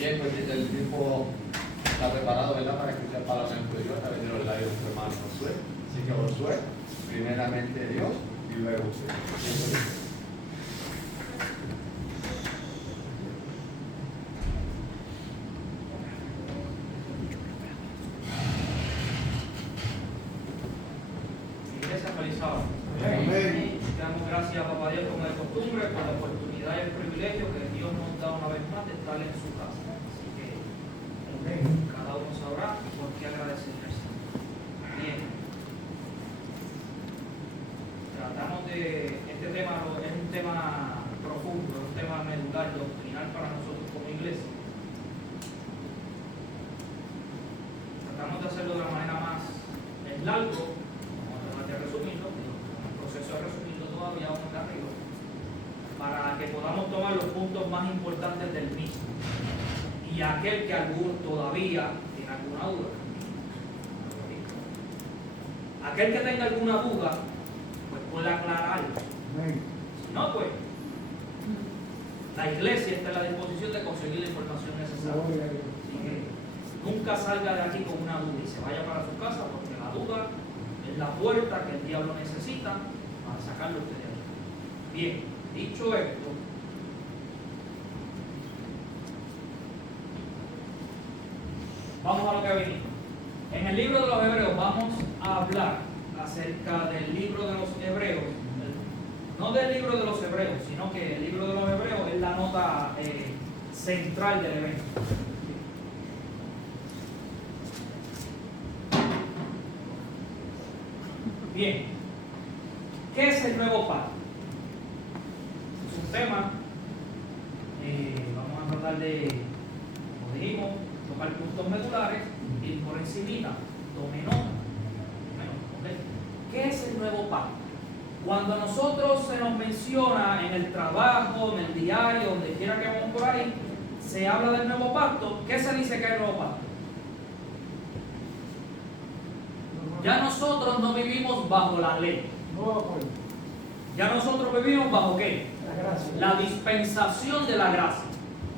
Bien, pues el tiempo está preparado, ¿verdad?, para escuchar palabras en tuyo a través de los labios de nuestro hermano Josué. Así que Josué, primeramente Dios y luego usted. Iglesia, feliz sábado. Damos gracias a Papá Dios como de costumbre por la oportunidad y el privilegio que Dios nos da una vez más de estar en su casa. Así que cada uno sabrá por qué agradecerle al Señor. Bien. Tratamos de, este tema es un tema profundo, es un tema medular, doctrinal para nosotros como iglesia. Tratamos de hacerlo de la manera más largo, vamos a tratar de resumirlo, el proceso de resumirlo todavía vamos acá arriba, para que podamos tomar los puntos más importantes del mismo. Y aquel que todavía tiene alguna duda, aquel que tenga alguna duda, pues puede aclararlo. Si no, pues la iglesia está a la disposición de conseguir la información necesaria. Así que nunca salga de aquí con una duda y se vaya para su casa, porque la duda es la puerta que el diablo necesita para sacarlo usted de aquí. Bien, dicho esto, vamos a lo que venimos. En el libro de los Hebreos vamos a hablar acerca del libro de los Hebreos, no del libro de los Hebreos, sino que el libro de los Hebreos es la nota central del evento. Bien, ¿qué es el nuevo pacto? Es un tema, vamos a tratar de, como dijimos, tocar puntos medulares y por encimita, tome nota. ¿Okay? ¿Qué es el nuevo pacto? Cuando a nosotros se nos menciona en el trabajo, en el diario, donde quiera que vamos por ahí, se habla del nuevo pacto, ¿qué se dice que es el nuevo pacto? Ya nosotros no vivimos bajo la ley. Ya nosotros vivimos bajo ¿qué? La gracia. La dispensación de la gracia.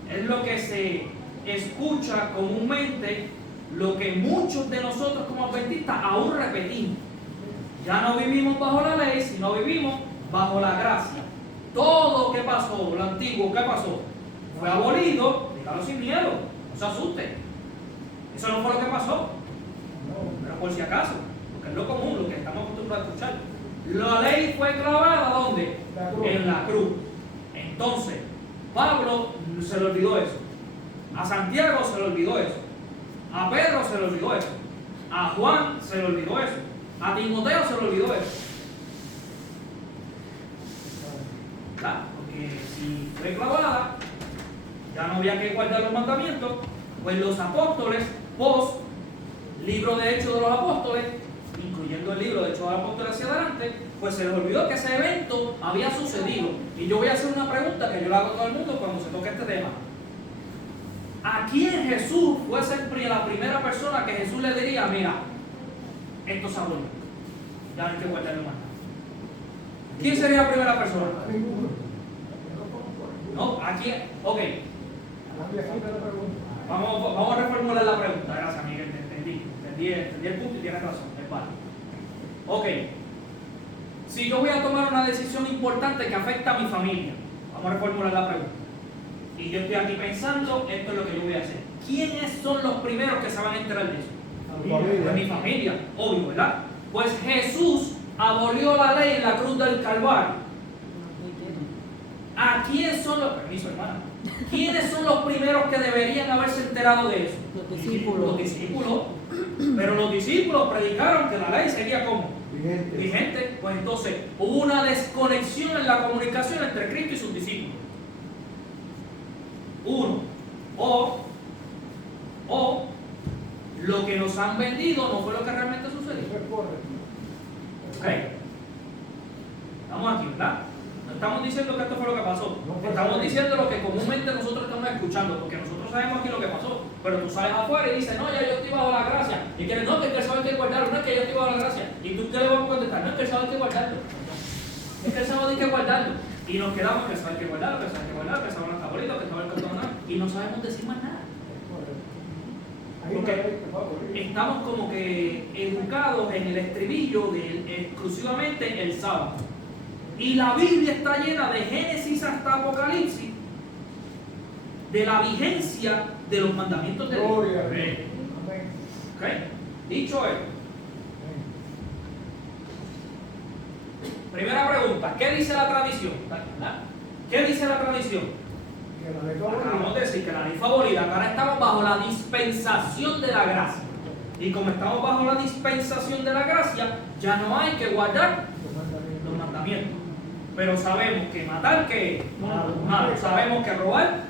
Es lo que se escucha comúnmente, lo que muchos de nosotros como adventistas aún repetimos. Ya no vivimos bajo la ley, sino vivimos bajo la gracia. Todo que pasó, lo antiguo, ¿qué pasó? Fue abolido, dígalo sin miedo, no se asuste. Eso no fue lo que pasó. Pero por si acaso, porque es lo común, lo que estamos acostumbrados a escuchar. La ley fue clavada ¿dónde? En la cruz. Entonces, Pablo se le olvidó eso. A Santiago se le olvidó eso. A Pedro se le olvidó eso. A Juan se le olvidó eso. A Timoteo se le olvidó eso. ¿Verdad? Porque si fue clavada, ya no había que guardar los mandamientos, pues los apóstoles, post libro de Hechos de los Apóstoles, incluyendo el libro de Hechos de los Apóstoles hacia adelante, pues se les olvidó que ese evento había sucedido. Y yo voy a hacer una pregunta que yo le hago a todo el mundo cuando se toque este tema. ¿A quién Jesús fuese la primera persona que Jesús le diría, mira, esto se abolió, ya no hay que guardarlo más? ¿Quién sería la primera persona? No, aquí, ok. Vamos a reformular la pregunta. Gracias, Miguel, entendí el punto y tienes razón, es válido. Ok, si yo voy a tomar una decisión importante que afecta a mi familia, vamos a reformular la pregunta. Y yo estoy aquí pensando, esto es lo que yo voy a hacer. ¿Quiénes son los primeros que se van a enterar de eso? Pues mi familia, obvio, ¿verdad? Pues Jesús abolió la ley en la cruz del Calvario. ¿A quiénes son los, permiso hermana, quiénes son los primeros que deberían haberse enterado de eso? Los discípulos. Los discípulos. Pero los discípulos predicaron que la ley seguía como vigente. Pues entonces hubo una desconexión en la comunicación entre Cristo y sus discípulos. Uno, o lo que nos han vendido no fue lo que realmente sucedió. Ok, estamos aquí, ¿verdad? No estamos diciendo que esto fue lo que pasó. Estamos diciendo lo que comúnmente nosotros estamos escuchando, porque nosotros sabemos aquí lo que pasó. Pero tú sales afuera y dices, no, ya yo estoy bajo la gracia. Y quieres, no, que él sabe que guardarlo, no es que yo estoy bajo la gracia. Y tú te le vas a contestar, no es que él sabe que guardarlo. Es que él sabe que guardarlo. Y nos quedamos que sabe que guardarlo, que sabe que guardarlo, que sabe que está bonito, que sabe que está nada. Y y no sabemos decir más nada. Porque estamos como que educados en el estribillo de exclusivamente el sábado. Y la Biblia está llena de Génesis hasta Apocalipsis de la vigencia de los mandamientos de Dios. ¿Okay? Dicho esto, primera pregunta, ¿qué dice la tradición? ¿Qué dice la tradición? Acabamos de decir que la ley fue abolida, ahora estamos bajo la dispensación de la gracia. Y como estamos bajo la dispensación de la gracia, ya no hay que guardar los mandamientos. Pero sabemos que matar, que malo. Sabemos que robar,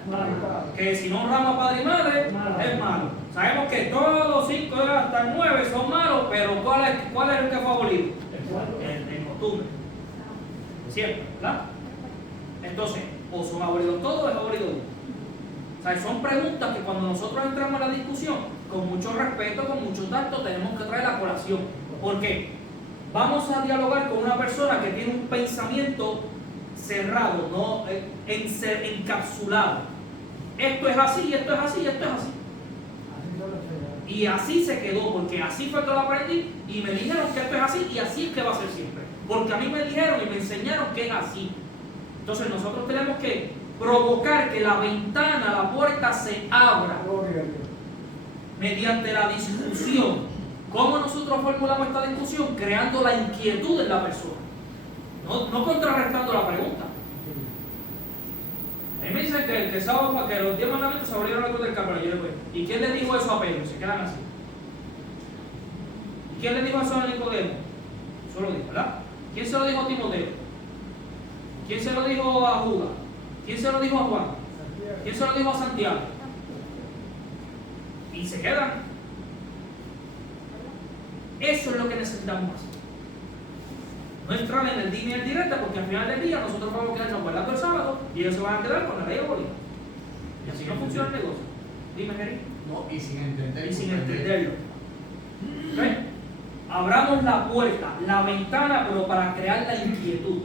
que si no honramos a padre y madre, es malo. Sabemos que todos los 5 hasta el 9 son malos, pero ¿cuál es el que fue abolido? El de costumbre. Siempre, ¿verdad? Entonces, o son abolidos todos o es abolido uno. O sea, son preguntas que cuando nosotros entramos en la discusión, con mucho respeto, con mucho tacto, tenemos que traer a colación. ¿Por qué? Vamos a dialogar con una persona que tiene un pensamiento cerrado, no encapsulado. Esto es así, esto es así, esto es así. Y así se quedó, porque así fue que lo aprendí y me dijeron que esto es así y así es que va a ser siempre. Porque a mí me dijeron y me enseñaron que es así. Entonces nosotros tenemos que provocar que la ventana, la puerta se abra mediante la discusión. ¿Cómo nosotros formulamos esta discusión? Creando la inquietud en la persona, no contrarrestando la pregunta. A mí me dicen que el sábado, que los 10 mandamientos se abrieron la cruz del Calvario. Yo le digo, ¿y quién le dijo eso a Pedro? Se quedan así. ¿Y quién le dijo eso a Nicodemo? Eso lo dijo, ¿verdad? ¿Quién se lo dijo a Timoteo? ¿Quién se lo dijo a Judas? ¿Quién se lo dijo a Juan? ¿Quién se lo dijo a Santiago? Y se quedan. Eso es lo que necesitamos hacer. No entrar en el dime y el directa, porque al final del día nosotros vamos a quedarnos guardando el sábado y ellos se van a quedar con la ley abolida. Y así no funciona el negocio. Dime, Jerry. No, y sin entender. Y sin entenderlo. ¿Okay? Abramos la puerta, la ventana, pero para crear la inquietud,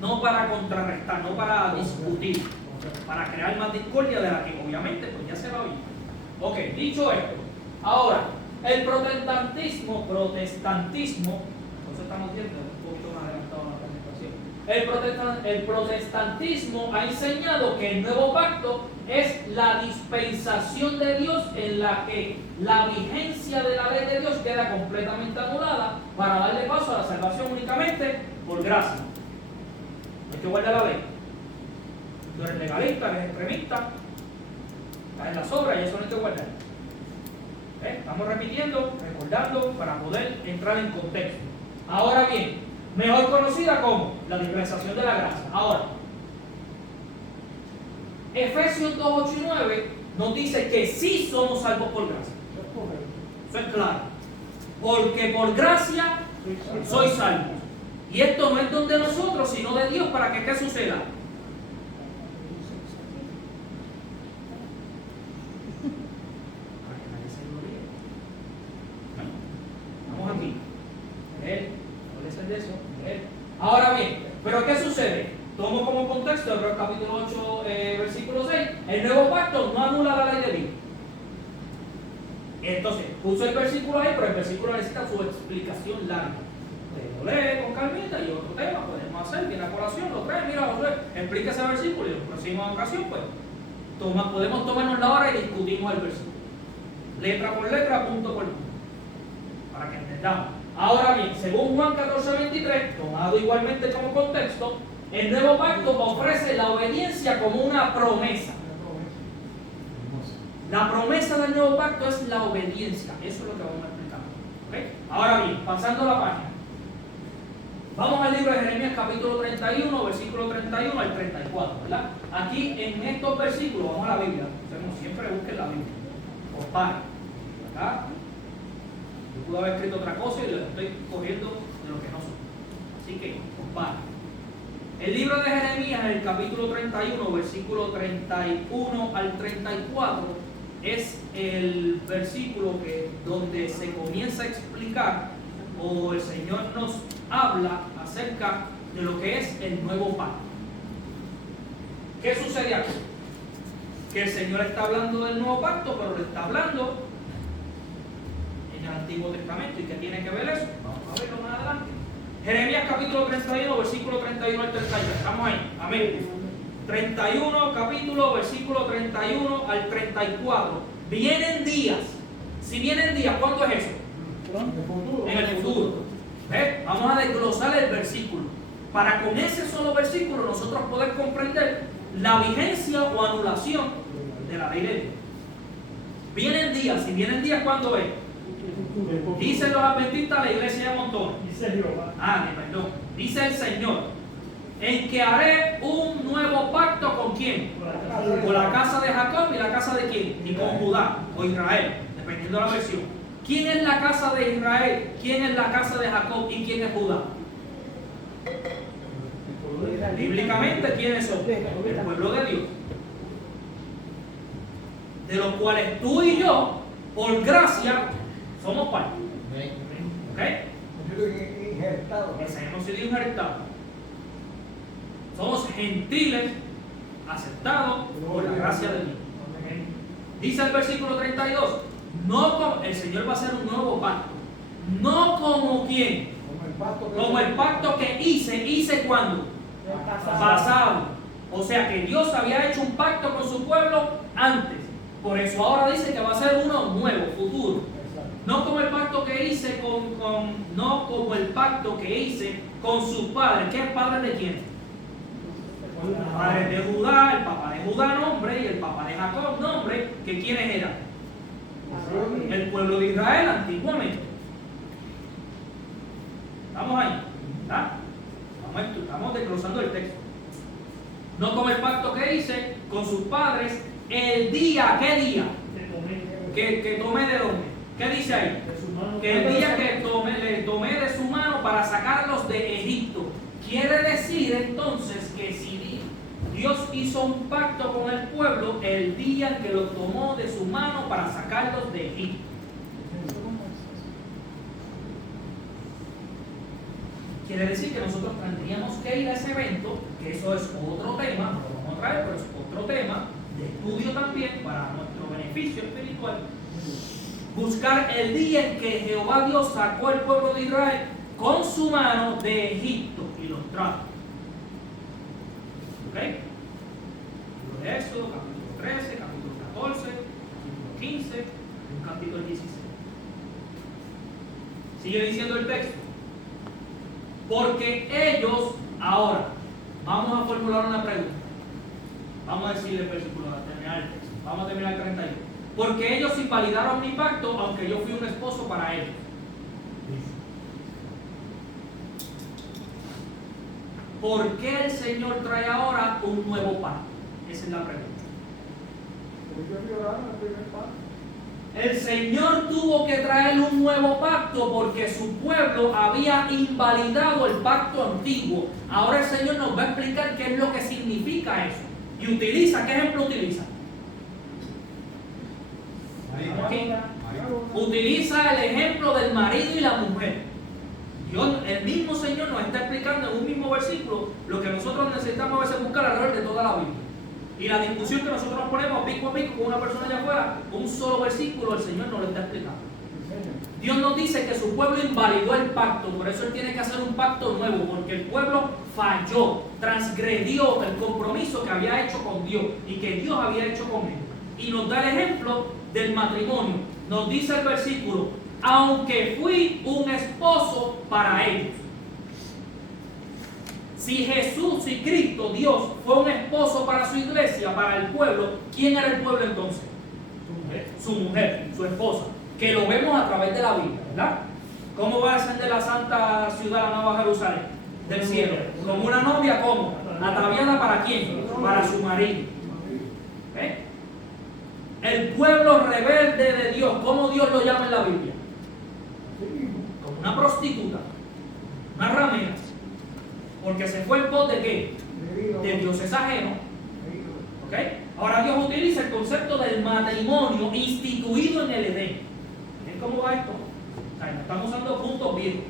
no para contrarrestar, no para discutir, para crear más discordia de la que obviamente pues ya se va a oír. Ok, dicho esto, ahora, el protestantismo, entonces estamos viendo un poquito más adelantado en la presentación. El protestantismo ha enseñado que el nuevo pacto es la dispensación de Dios en la que la vigencia de la ley de Dios queda completamente anulada para darle paso a la salvación únicamente por gracia. No hay que guardar la ley. Tú eres legalista, eres extremista, estás en las obras y eso no hay que guardar. Estamos repitiendo, recordando para poder entrar en contexto. Ahora bien, mejor conocida como la dispensación de la gracia. Ahora, Efesios 2, 8 y 9 nos dice que sí somos salvos por gracia. Eso es claro. Porque por gracia soy salvo. Y esto no es don de nosotros, sino de Dios, para que ¿qué suceda? Vamos aquí. Ahora bien, ¿pero qué sucede? Tomo como contexto Hebreos capítulo 8, versículo 6. El nuevo pacto no anula la ley de Dios. Entonces, puse el versículo ahí, pero el versículo necesita su explicación larga. Lo lee con calmita y otro tema podemos hacer, viene a colación, lo trae, mira, Josué, explica ese versículo y en la próxima ocasión, pues, podemos tomarnos la hora y discutimos el versículo. Letra por letra, punto por punto. Para que entendamos. Ahora bien, según Juan 14:23, tomado igualmente como contexto, el nuevo pacto ofrece la obediencia como una promesa. La promesa del nuevo pacto es la obediencia. Eso es lo que vamos a explicar. ¿Okay? Ahora bien, pasando la página. Vamos al libro de Jeremías capítulo 31, versículo 31 al 34, ¿verdad? Aquí en estos versículos, vamos a la Biblia. Como siempre busquen la Biblia. Comparen. ¿Verdad? Yo pude haber escrito otra cosa y lo estoy cogiendo de lo que no son. Así que, comparen. El libro de Jeremías, en el capítulo 31, versículo 31 al 34, es el versículo donde se comienza a explicar, o el Señor nos habla acerca de lo que es el nuevo pacto. ¿Qué sucede aquí? que el Señor está hablando del nuevo pacto, pero lo está hablando en el Antiguo Testamento. ¿Y qué tiene que ver eso? Vamos a verlo más adelante. Jeremías capítulo 31, versículo 31 al 32. Estamos ahí. Amén. 31, capítulo, versículo 31 al 34. Vienen días. Si vienen días, ¿cuándo es eso? En el futuro. ¿Ves? Vamos a desglosar el versículo, para con ese solo versículo nosotros poder comprender la vigencia o anulación de la ley de Dios. Vienen días. Si vienen días, ¿cuándo es? Dicen los adventistas, la iglesia de Montón. Dice Jehová. Perdón. Dice el Señor, en que haré un nuevo pacto con quién. Con la casa de Jacob y la casa de quién. Y con Judá o Israel, dependiendo de la versión. ¿Quién es la casa de Israel? ¿Quién es la casa de Jacob? ¿Y quién es Judá? Bíblicamente, ¿quiénes son? El pueblo de Dios. De los cuales tú y yo, por gracia, somos parte. ¿Ok? Hemos sido injertados. Somos gentiles, aceptados por la gracia de Dios. Dice el versículo 32, el Señor va a hacer un nuevo pacto. No como quién. Como el pacto que hice cuando. Pasado. O sea que Dios había hecho un pacto con su pueblo antes. Por eso ahora dice que va a ser uno nuevo, futuro. No como el pacto que hice no como el pacto que hice con sus padres. ¿Qué es padre de quién? El padre de Judá, el papá de Judá nombre y el papá de Jacob nombre, que quiénes eran. El pueblo de Israel antiguamente. Estamos ahí, ¿verdad? Estamos desglosando el texto. No como el pacto que hice con sus padres el día, ¿qué día? Que tomé de dónde. ¿Qué dice ahí? Que el día que le tomé de su mano para sacarlos de Egipto. Quiere decir entonces que si Dios hizo un pacto con el pueblo el día que lo tomó de su mano para sacarlos de Egipto. Quiere decir que nosotros tendríamos que ir a ese evento, que eso es otro tema, lo vamos a traer, pero es otro tema de estudio también para nuestro beneficio espiritual. Buscar el día en que Jehová Dios sacó al pueblo de Israel con su mano de Egipto y los trajo. ¿Ok? Libro de Éxodo, capítulo 13, capítulo 14, capítulo 15, capítulo 16. Sigue diciendo el texto. Porque ellos, ahora, vamos a formular una pregunta. Vamos a decir el versículo, a terminar el texto. Vamos a terminar el 31. Porque ellos invalidaron mi pacto, aunque yo fui un esposo para ellos. ¿Por qué el Señor trae ahora un nuevo pacto? Esa es la pregunta. El Señor tuvo que traer un nuevo pacto porque su pueblo había invalidado el pacto antiguo. Ahora el Señor nos va a explicar qué es lo que significa eso. Y utiliza, ¿qué ejemplo utiliza? Utiliza el ejemplo del marido y la mujer. El mismo Señor nos está explicando en un mismo versículo lo que nosotros necesitamos a veces buscar alrededor de toda la Biblia. Y la discusión que nosotros nos ponemos pico a pico con una persona allá afuera, con un solo versículo, el Señor nos lo está explicando. Dios nos dice que su pueblo invalidó el pacto, por eso Él tiene que hacer un pacto nuevo, porque el pueblo falló, transgredió el compromiso que había hecho con Dios y que Dios había hecho con él. Y nos da el ejemplo del matrimonio. Nos dice el versículo, aunque fui un esposo para ellos. Si Jesús, si Cristo, Dios, fue un esposo para su iglesia, para el pueblo, ¿quién era el pueblo entonces? Su mujer, su esposa, que lo vemos a través de la Biblia, ¿verdad? ¿Cómo va a descender la santa ciudad, la Nueva Jerusalén? Del cielo. Como una novia, ¿cómo? Ataviada para quién? Para su marido. ¿Ves? El pueblo rebelde de Dios, ¿cómo Dios lo llama en la Biblia? Como una prostituta, una ramera. Porque se fue en pos de qué? De dioses ajenos. ¿Ok? Ahora Dios utiliza el concepto del matrimonio instituido en el Edén. ¿Ven cómo va esto? O sea, estamos usando puntos viejos.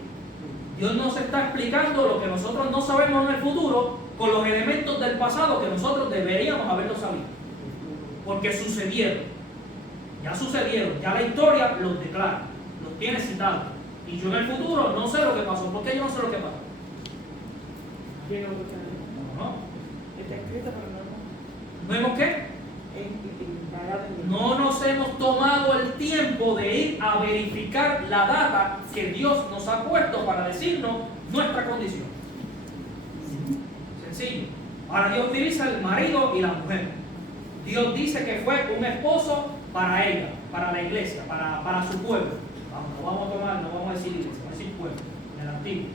Dios nos está explicando lo que nosotros no sabemos en el futuro con los elementos del pasado que nosotros deberíamos haberlo sabido. porque sucedieron. Ya sucedieron, ya la historia los declara, los tiene citados. Y yo en el futuro no sé lo que pasó. ¿Por qué yo no sé lo que pasó? No. Está escrito, pero ¿No hemos qué? No nos hemos tomado el tiempo de ir a verificar la data que Dios nos ha puesto para decirnos nuestra condición. Sencillo. Ahora Dios utiliza el marido y la mujer. Dios dice que fue un esposo para ella, para la iglesia, para su pueblo. No vamos a decir iglesia, vamos a decir pueblo, en el antiguo.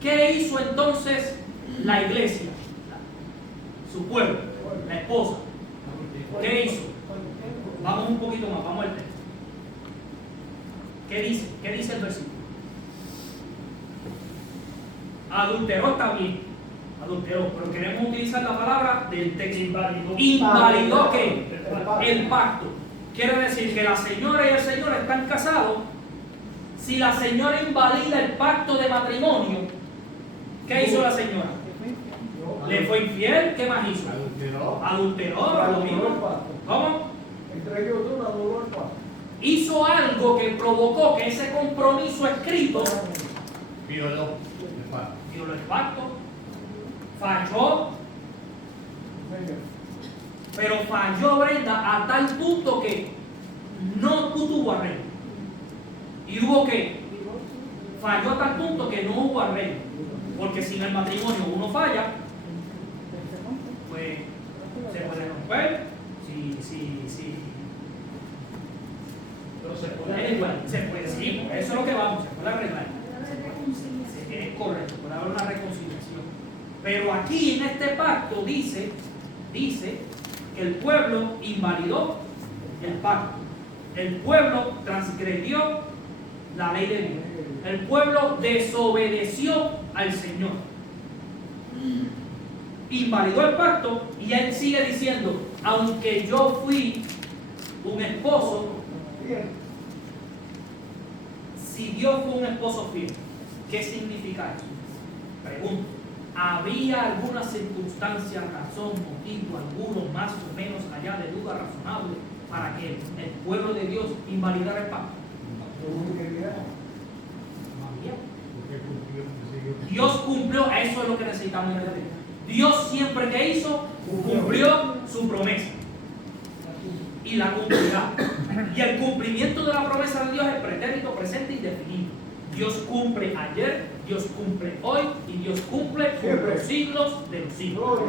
¿Qué hizo entonces la iglesia? Su pueblo, la esposa. ¿Qué hizo? Vamos un poquito más, vamos al texto. ¿Qué dice? ¿Qué dice el versículo? Adulteró está bien. Adulteró, pero queremos utilizar la palabra del texto. ¿Invalidó qué? El pacto. Quiere decir que la señora y el señor están casados. Si la señora invalida el pacto de matrimonio, ¿qué hizo la señora? ¿Le fue infiel? ¿Qué más hizo? Adulteró, lo mismo. ¿Cómo? Hizo algo que provocó que ese compromiso escrito Violó el pacto, falló, pero falló, Brenda, a tal punto que no tuvo arreglo. Y hubo que, falló a tal punto que no hubo arreglo, porque si en el matrimonio uno falla, pues se puede romper, se puede, sí, eso es lo que vamos, se puede arreglar, es correcto, puede haber una reconciliación. Pero aquí en este pacto dice que el pueblo invalidó el pacto, el pueblo transgredió la ley de Dios, el pueblo desobedeció al Señor, invalidó el pacto. Y él sigue diciendo, aunque yo fui un esposo, si Dios fue un esposo fiel, ¿qué significa eso? Pregunto, ¿había alguna circunstancia, razón, motivo alguno más o menos allá de duda razonable para que el pueblo de Dios invalidara el pacto? No había. Dios cumplió, eso es lo que necesitamos entender. Dios siempre que hizo, cumplió su promesa. Y la cumplirá. Y el cumplimiento de la promesa de Dios es pretérito, presente y definido. Dios cumple ayer, Dios cumple hoy y Dios cumple por los siglos de los siglos.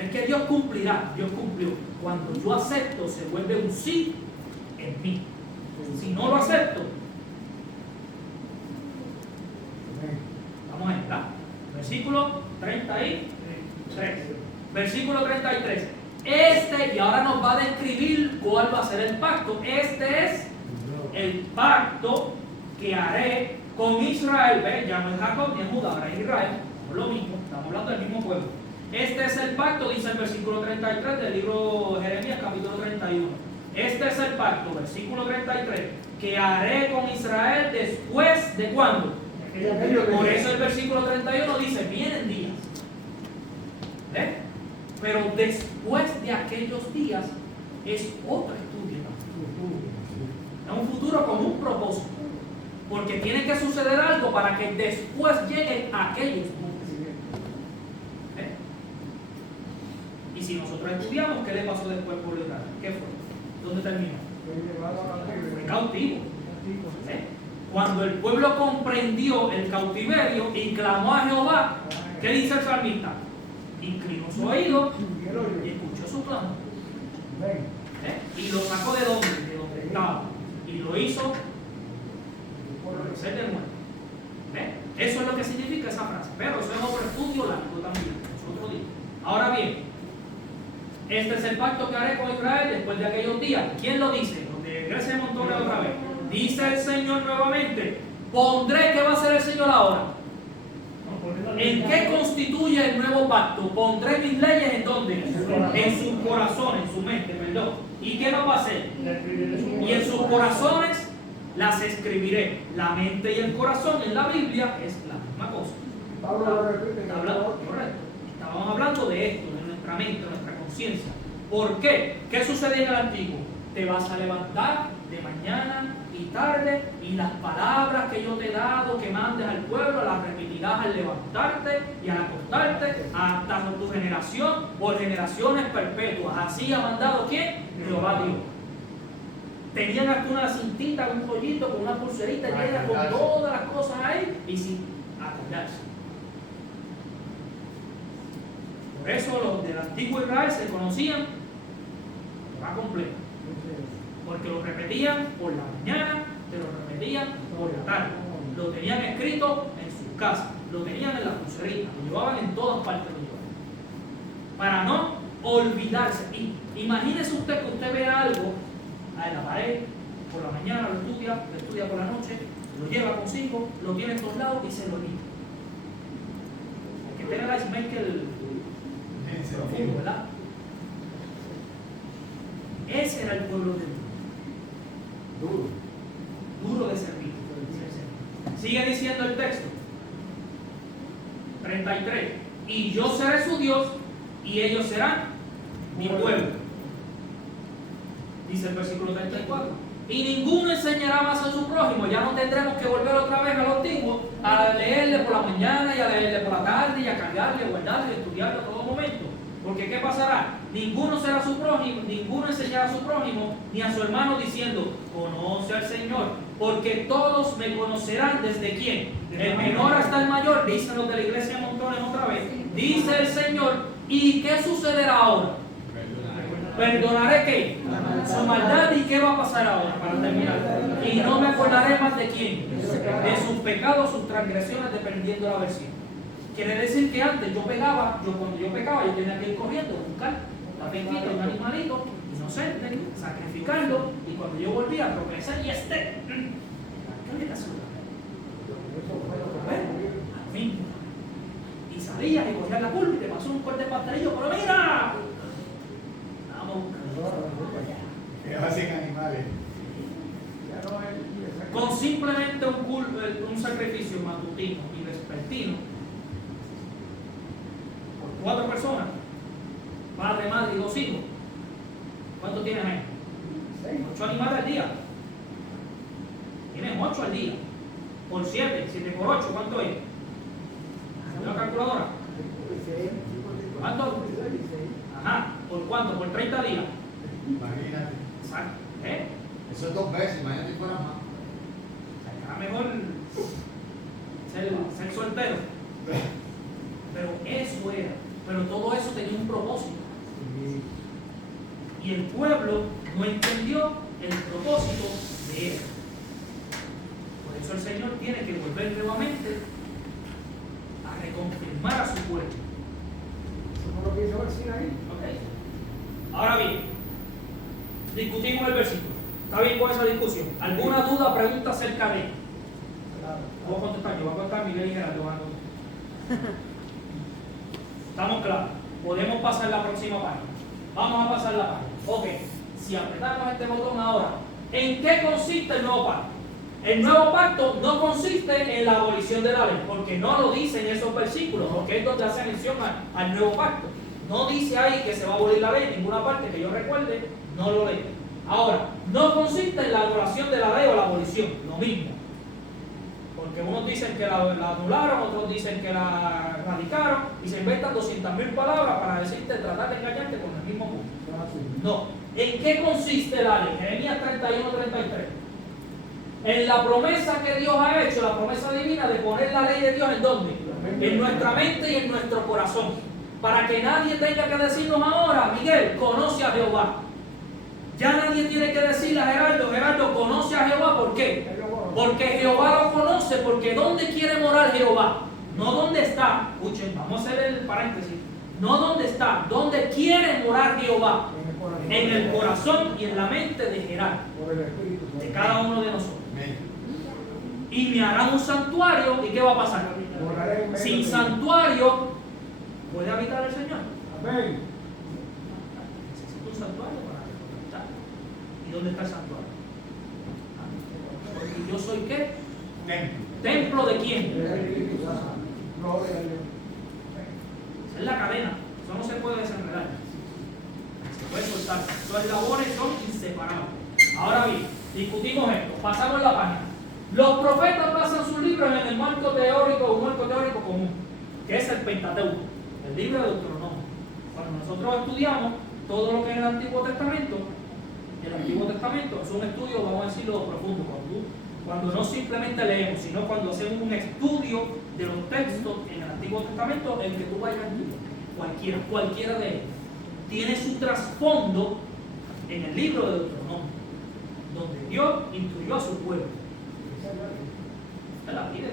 Es que Dios cumplirá, Dios cumplió. Cuando yo acepto, se vuelve un sí en mí. Si no lo acepto, vamos a entrar. Versículo 33. Versículo 33. Y ahora nos va a describir cuál va a ser el pacto. Este es el pacto que haré con Israel. ¿Ve? Ya no es Jacob ni es Judá, ahora es Israel. Es lo mismo, estamos hablando del mismo pueblo. Este es el pacto, dice el versículo 33 del libro de Jeremías, capítulo 31. Este es el pacto, versículo 33, que haré con Israel después de ¿cuándo? Por eso el versículo 31 dice, vienen días. ¿Ve? Pero después de aquellos días es otro estudio. Es un futuro con un propósito. Porque tiene que suceder algo para que después lleguen aquellos días. Y si nosotros estudiamos, ¿qué le pasó después por Israel? ¿Qué fue? ¿Dónde terminó? Fue cautivo. Cuando el pueblo comprendió el cautiverio y clamó a Jehová, ¿qué dice el salmista? Inclinó su oído y escuchó su clamor. Y lo sacó de donde estaba. Y lo hizo por ser de nuevo. Eso es lo que significa esa frase. Pero eso es otro estudio largo también. Otro día. Ahora bien, este es el pacto que haré con Israel después de aquellos días. ¿Quién lo dice? Donde Grecia Montone otra vez. Dice el Señor nuevamente. Pondré, ¿qué va a hacer el Señor ahora? ¿En qué constituye el nuevo pacto? Pondré mis leyes ¿en dónde? En su corazón, en su mente, perdón. ¿Y qué no va a hacer? Y en sus corazones las escribiré. La mente y el corazón en la Biblia es la misma cosa. Correcto. Estábamos hablando de esto, de nuestra mente, de nuestra conciencia. ¿Por qué? ¿Qué sucedía en el antiguo? Te vas a levantar de mañana y tarde y las palabras que yo te he dado que mandes al pueblo las repetirás al levantarte y al acostarte hasta tu generación por generaciones perpetuas. Así ha mandado ¿quién? Jehová Dios. Tenían hasta una cintita, un rollito con una pulserita llena con todas las cosas ahí y sin acordarse. Por eso los del antiguo Israel se conocían Torah completa. Porque lo repetían por la mañana, te lo repetían por la tarde. Lo tenían escrito en sus casas, lo tenían en la pulserita, lo llevaban en todas partes del lugar. Para no olvidarse. Y imagínese usted que usted vea algo en la pared, por la mañana lo estudia por la noche, lo lleva consigo, lo tiene en todos lados y se lo olvida. El que tenga la Michael profundo, ¿verdad? Ese era el pueblo de Dios. Duro de servir. Sigue diciendo el texto. 33. Y yo seré su Dios y ellos serán mi pueblo. Dice el versículo 34. Y ninguno enseñará más a su prójimo. Ya no tendremos que volver otra vez a lo antiguo, a leerle por la mañana y a leerle por la tarde y a cargarle, guardarle, estudiarle a todo momento. Porque ¿qué pasará? Ninguno será su prójimo, ninguno enseñará a su prójimo ni a su hermano diciendo, conoce al Señor, porque todos me conocerán desde quién. El menor hasta el mayor, dicen los de la iglesia montones otra vez, dice el Señor. ¿Y qué sucederá ahora? ¿Perdonaré qué? Su maldad. ¿Y qué va a pasar ahora para terminar? Y no me acordaré más de quién. De sus pecados, sus transgresiones, dependiendo de la versión. Quiere decir que antes cuando yo pecaba, yo tenía que ir corriendo a buscar la pesquita, un animalito inocente, sacrificarlo, y cuando yo volvía a tropezar y ¿qué le pasó? A mí. Y salías y cogías la culpa y te pasó un corte de pastelillo, pero mira, vamos Que hacen animales. con simplemente un sacrificio matutino y vespertino, 4 personas, padre, madre y 2 hijos. ¿Cuánto tienes ahí? 8 animales al día. Tienes 8 al día. Por 7, 7 por 8, ¿cuánto es? ¿Una calculadora? ¿Cuánto? Ajá, ¿por cuánto? Por 30 días. Imagínate. Exacto. Eso es 2 veces, imagínate si fuera más. Era mejor ser soltero. Pero eso era. Pero todo eso tenía un propósito. Y el pueblo no entendió el propósito de él. Por eso el Señor tiene que volver nuevamente a reconfirmar a su pueblo. Eso no lo quiso ver sin ahí. Okay. Ahora bien, discutimos el versículo. ¿Está bien con esa discusión? ¿Alguna duda, pregunta acerca de él? Voy a contestar, yo voy a contestar, Miguel y Gerardo van a contestar. ¿Estamos claros? Podemos pasar la próxima página. Vamos a pasar la página. Ok, si apretamos este botón ahora, ¿en qué consiste el nuevo pacto? El nuevo pacto no consiste en la abolición de la ley, porque no lo dice en esos versículos, porque es donde hace mención al nuevo pacto. No dice ahí que se va a abolir la ley en ninguna parte que yo recuerde, no lo leo. Ahora, no consiste en la anulación de la ley o la abolición, lo mismo. Porque unos dicen que la anularon, otros dicen que la radicaron y se inventan 200.000 palabras para decirte, tratar de engañarte con el mismo punto. No. ¿En qué consiste la ley? Jeremías 31:33. En la promesa que Dios ha hecho, la promesa divina de poner la ley de Dios ¿en dónde? En nuestra mente y en nuestro corazón. Para que nadie tenga que decirnos ahora, Miguel, conoce a Jehová. Ya nadie tiene que decirle a Gerardo, conoce a Jehová. ¿Por qué? Porque Jehová lo conoce, porque ¿dónde quiere morar Jehová? No dónde está. Escuchen, vamos a hacer el paréntesis. No dónde está, dónde quiere morar Jehová. En el corazón y en la mente de Gerardo, de cada uno de nosotros. Y me harán un santuario. ¿Y qué va a pasar? Sin santuario puede habitar el Señor. Amén. Necesito un santuario para habitar. ¿Y dónde está el santuario? Porque yo soy ¿qué? ¿Templo de quién? Esa es la cadena. Eso no se puede desenredar. Se puede salva. Sus labores son inseparables. Ahora bien, discutimos esto, pasamos la página. Los profetas basan sus libros en el marco teórico, un marco teórico común, que es el Pentateuco, el libro de Deuteronomio. Cuando nosotros estudiamos todo lo que es el Antiguo Testamento es un estudio, vamos a decirlo, profundo. Cuando no simplemente leemos, sino cuando hacemos un estudio de los textos en el Antiguo Testamento, el que tú vayas a estudiar, cualquiera de ellos, tiene su trasfondo en el libro de Deuteronomio, donde Dios instruyó a su pueblo. Esta es la vida.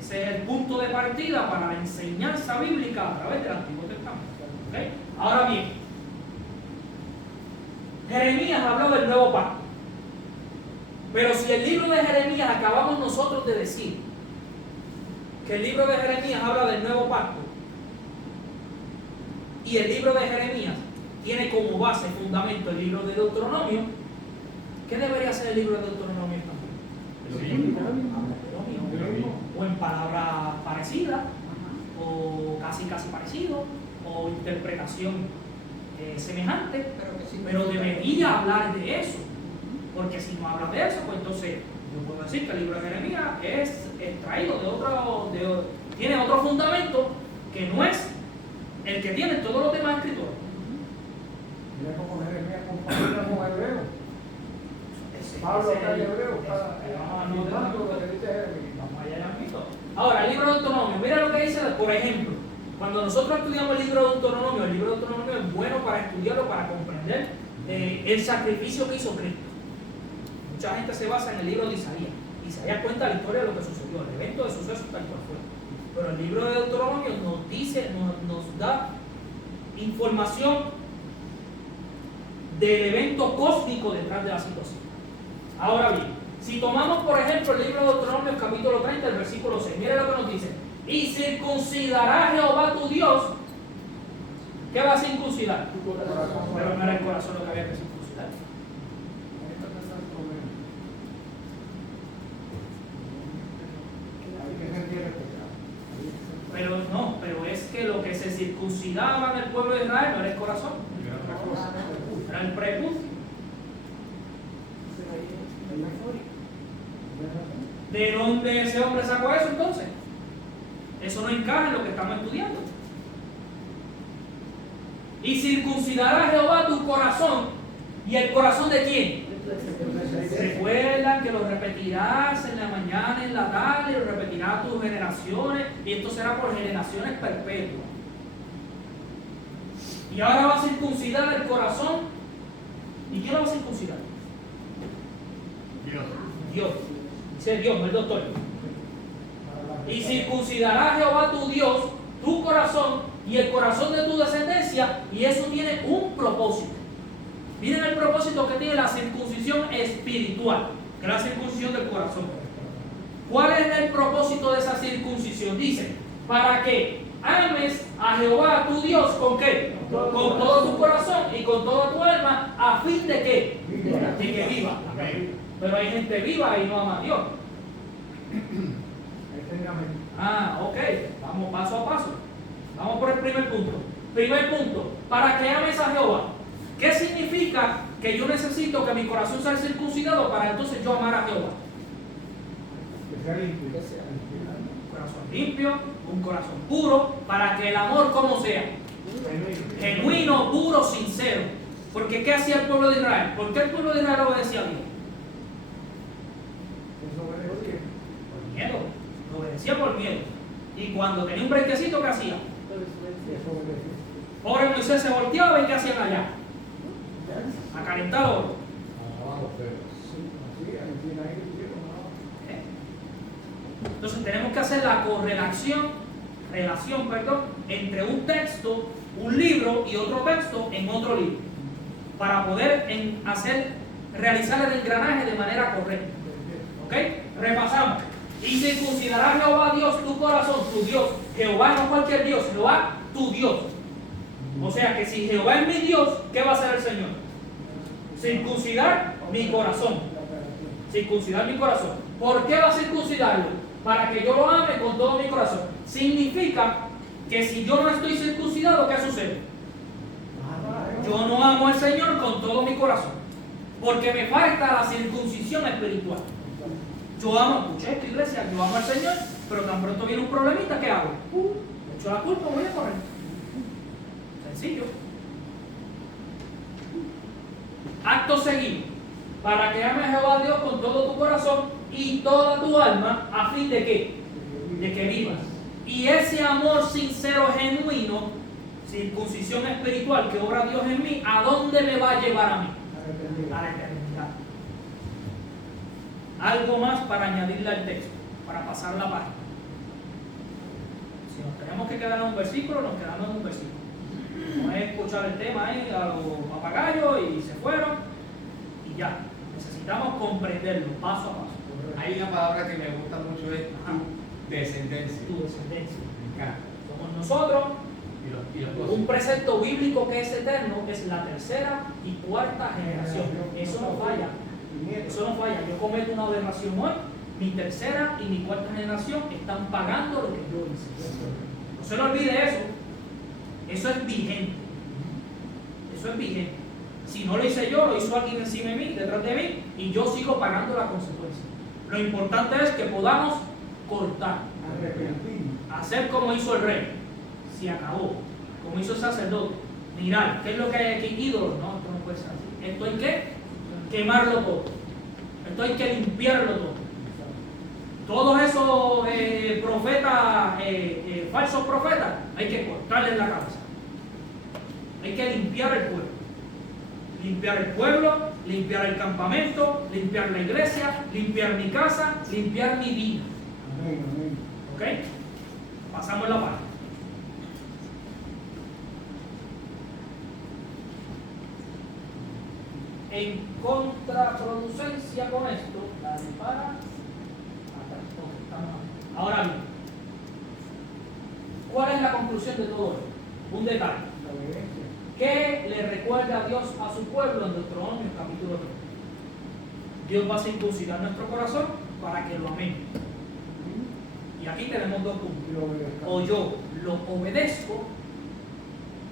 Ese es el punto de partida para la enseñanza bíblica a través del Antiguo Testamento. ¿Okay? Ahora bien, Jeremías habló del nuevo pacto. Pero si el libro de Jeremías acabamos nosotros de decir que el libro de Jeremías habla del nuevo pacto y el libro de Jeremías tiene como base, fundamento el libro de Deuteronomio, ¿qué debería ser el libro de Deuteronomio también? O en palabras parecidas, o casi parecido, o interpretación semejante, pero debería hablar de eso, porque si no habla de eso, pues entonces yo puedo decir que el libro de Jeremías es extraído tiene otro fundamento que no es el que tienen todos los demás escritores. Mira cómo Jeremías compara con Hebreo. Pablo está en Hebreo, afirmando lo que dice Jeremías. Vamos allá al mito. Ahora, el libro de Deuteronomio, mira lo que dice, por ejemplo, cuando nosotros estudiamos el libro de Deuteronomio, el libro de Deuteronomio es bueno para estudiarlo, para comprender el sacrificio que hizo Cristo. Mucha gente se basa en el libro de Isaías. Isaías cuenta la historia de lo que sucedió, el evento de suceso tal cual fue. Pero el libro de Deuteronomio nos dice, nos da información del evento cósmico detrás de la situación. Ahora bien, si tomamos por ejemplo el libro de Deuteronomio capítulo 30, el versículo 6, mira lo que nos dice: y circuncidará Jehová tu Dios. ¿Qué va a circuncidar? Tu corazón. Pero no era el corazón lo que había que circuncidar. Pero es que lo que se circuncidaba en el pueblo de Israel no era el corazón, era el prepucio. ¿De dónde ese hombre sacó eso entonces? Eso no encaja en lo que estamos estudiando. Y circuncidará Jehová tu corazón. ¿Y el corazón de quién? Recuerdan que lo repetirás en la mañana, en la tarde, lo repetirás a tus generaciones, y esto será por generaciones perpetuas. Y ahora va a circuncidar el corazón. ¿Y quién lo va a circuncidar? Dios. Dice Dios, no el doctor. Y circuncidará Jehová tu Dios tu corazón y el corazón de tu descendencia, y eso tiene un propósito. Miren el propósito que tiene la circuncisión espiritual, que es la circuncisión del corazón. ¿Cuál es el propósito de esa circuncisión? Dice, para que ames a Jehová tu Dios, ¿con qué? Con todo tu corazón y con toda tu alma, a fin de que, de que viva. Pero hay gente viva y no ama a Dios. Ok, vamos paso a paso. Vamos por el primer punto. Primer punto, para que ames a Jehová. ¿Qué significa que yo necesito que mi corazón sea circuncidado para entonces yo amar a Jehová? Que sea limpio. Un corazón limpio, un corazón puro, para que el amor como sea. Genuino, puro, sincero. Porque ¿qué hacía el pueblo de Israel? ¿Por qué el pueblo de Israel obedecía a Dios? Por miedo. Lo obedecía por miedo. Y cuando tenía un brequecito, ¿qué hacía? Pobre Moisés se volteaba y ¿qué hacían allá? A calentar oro. Entonces tenemos que hacer la relación, entre un texto, un libro y otro texto en otro libro, para poder realizar el engranaje de manera correcta. ¿Ok? Repasamos. Y circuncidará Jehová Dios tu corazón, tu Dios. Jehová no cualquier Dios, Jehová tu Dios. O sea que si Jehová es mi Dios, ¿qué va a hacer el Señor? Circuncidar mi corazón. Circuncidar mi corazón. ¿Por qué va a circuncidarlo? Para que yo lo ame con todo mi corazón. Significa que si yo no estoy circuncidado, ¿qué sucede? Yo no amo al Señor con todo mi corazón, porque me falta la circuncisión espiritual. Yo amo, escuché esta iglesia, yo amo al Señor, pero tan pronto viene un problemita, ¿qué hago? Me echo la culpa, voy a correr. Sencillo. Acto seguido. Para que ames a Jehová Dios con todo tu corazón y toda tu alma, a fin de ¿qué? De que vivas. Y ese amor sincero, genuino, circuncisión espiritual que obra Dios en mí, ¿a dónde me va a llevar a mí? A la eternidad. Algo más para añadirle al texto, para pasar la página. Si nos tenemos que quedar en un versículo, nos quedamos en un versículo. No es escuchar el tema ahí a los papagayos y se fueron y ya. Necesitamos comprenderlo paso a paso. Hay una palabra que me gusta mucho, es descendencia. Tu descendencia. Me encanta. Somos nosotros. Y los Un precepto bíblico que es eterno es la tercera y cuarta generación. Eso no falla. Eso no falla. Yo cometo una aberración hoy, mi tercera y mi cuarta generación están pagando lo que yo hice. No se le olvide eso. Eso es vigente. Eso es vigente. Si no lo hice yo, lo hizo alguien encima de mí, detrás de mí, y yo sigo pagando la consecuencia. Lo importante es que podamos cortar. Hacer como hizo el rey. Se acabó. Como hizo el sacerdote. Mirar, ¿qué es lo que hay aquí? Ídolos. No, esto no puede ser así. Esto hay que quemarlo todo. Esto hay que limpiarlo todo. Todos esos profetas, falsos profetas, hay que cortarles la cabeza. Hay que limpiar el pueblo. Limpiar el pueblo, limpiar el campamento, limpiar la iglesia, limpiar mi casa, limpiar mi vida. ¿Ok? Pasamos la página. En contraproducencia con esto, la dispara. Ahora bien, ¿cuál es la conclusión de todo esto? Un detalle. ¿Qué le recuerda a Dios a su pueblo en Deuteronomio capítulo 3? Dios va a circuncidar nuestro corazón para que lo amemos. Y aquí tenemos dos puntos. O yo lo obedezco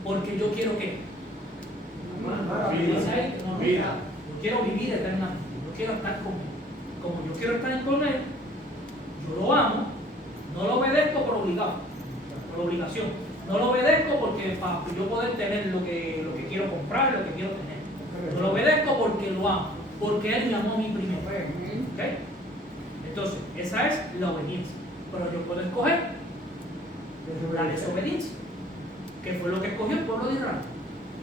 porque yo quiero ¿qué? vida. Yo quiero vivir eternamente. Yo quiero estar con Él. Como yo quiero estar con Él, yo lo amo, no lo obedezco por obligación. No lo obedezco porque para yo poder tener lo que quiero comprar, lo que quiero tener. Yo lo obedezco porque lo amo, porque Él me amó a mí primero. ¿Okay? Entonces, esa es la obediencia. Pero yo puedo escoger la desobediencia, que fue lo que escogió el pueblo de Israel.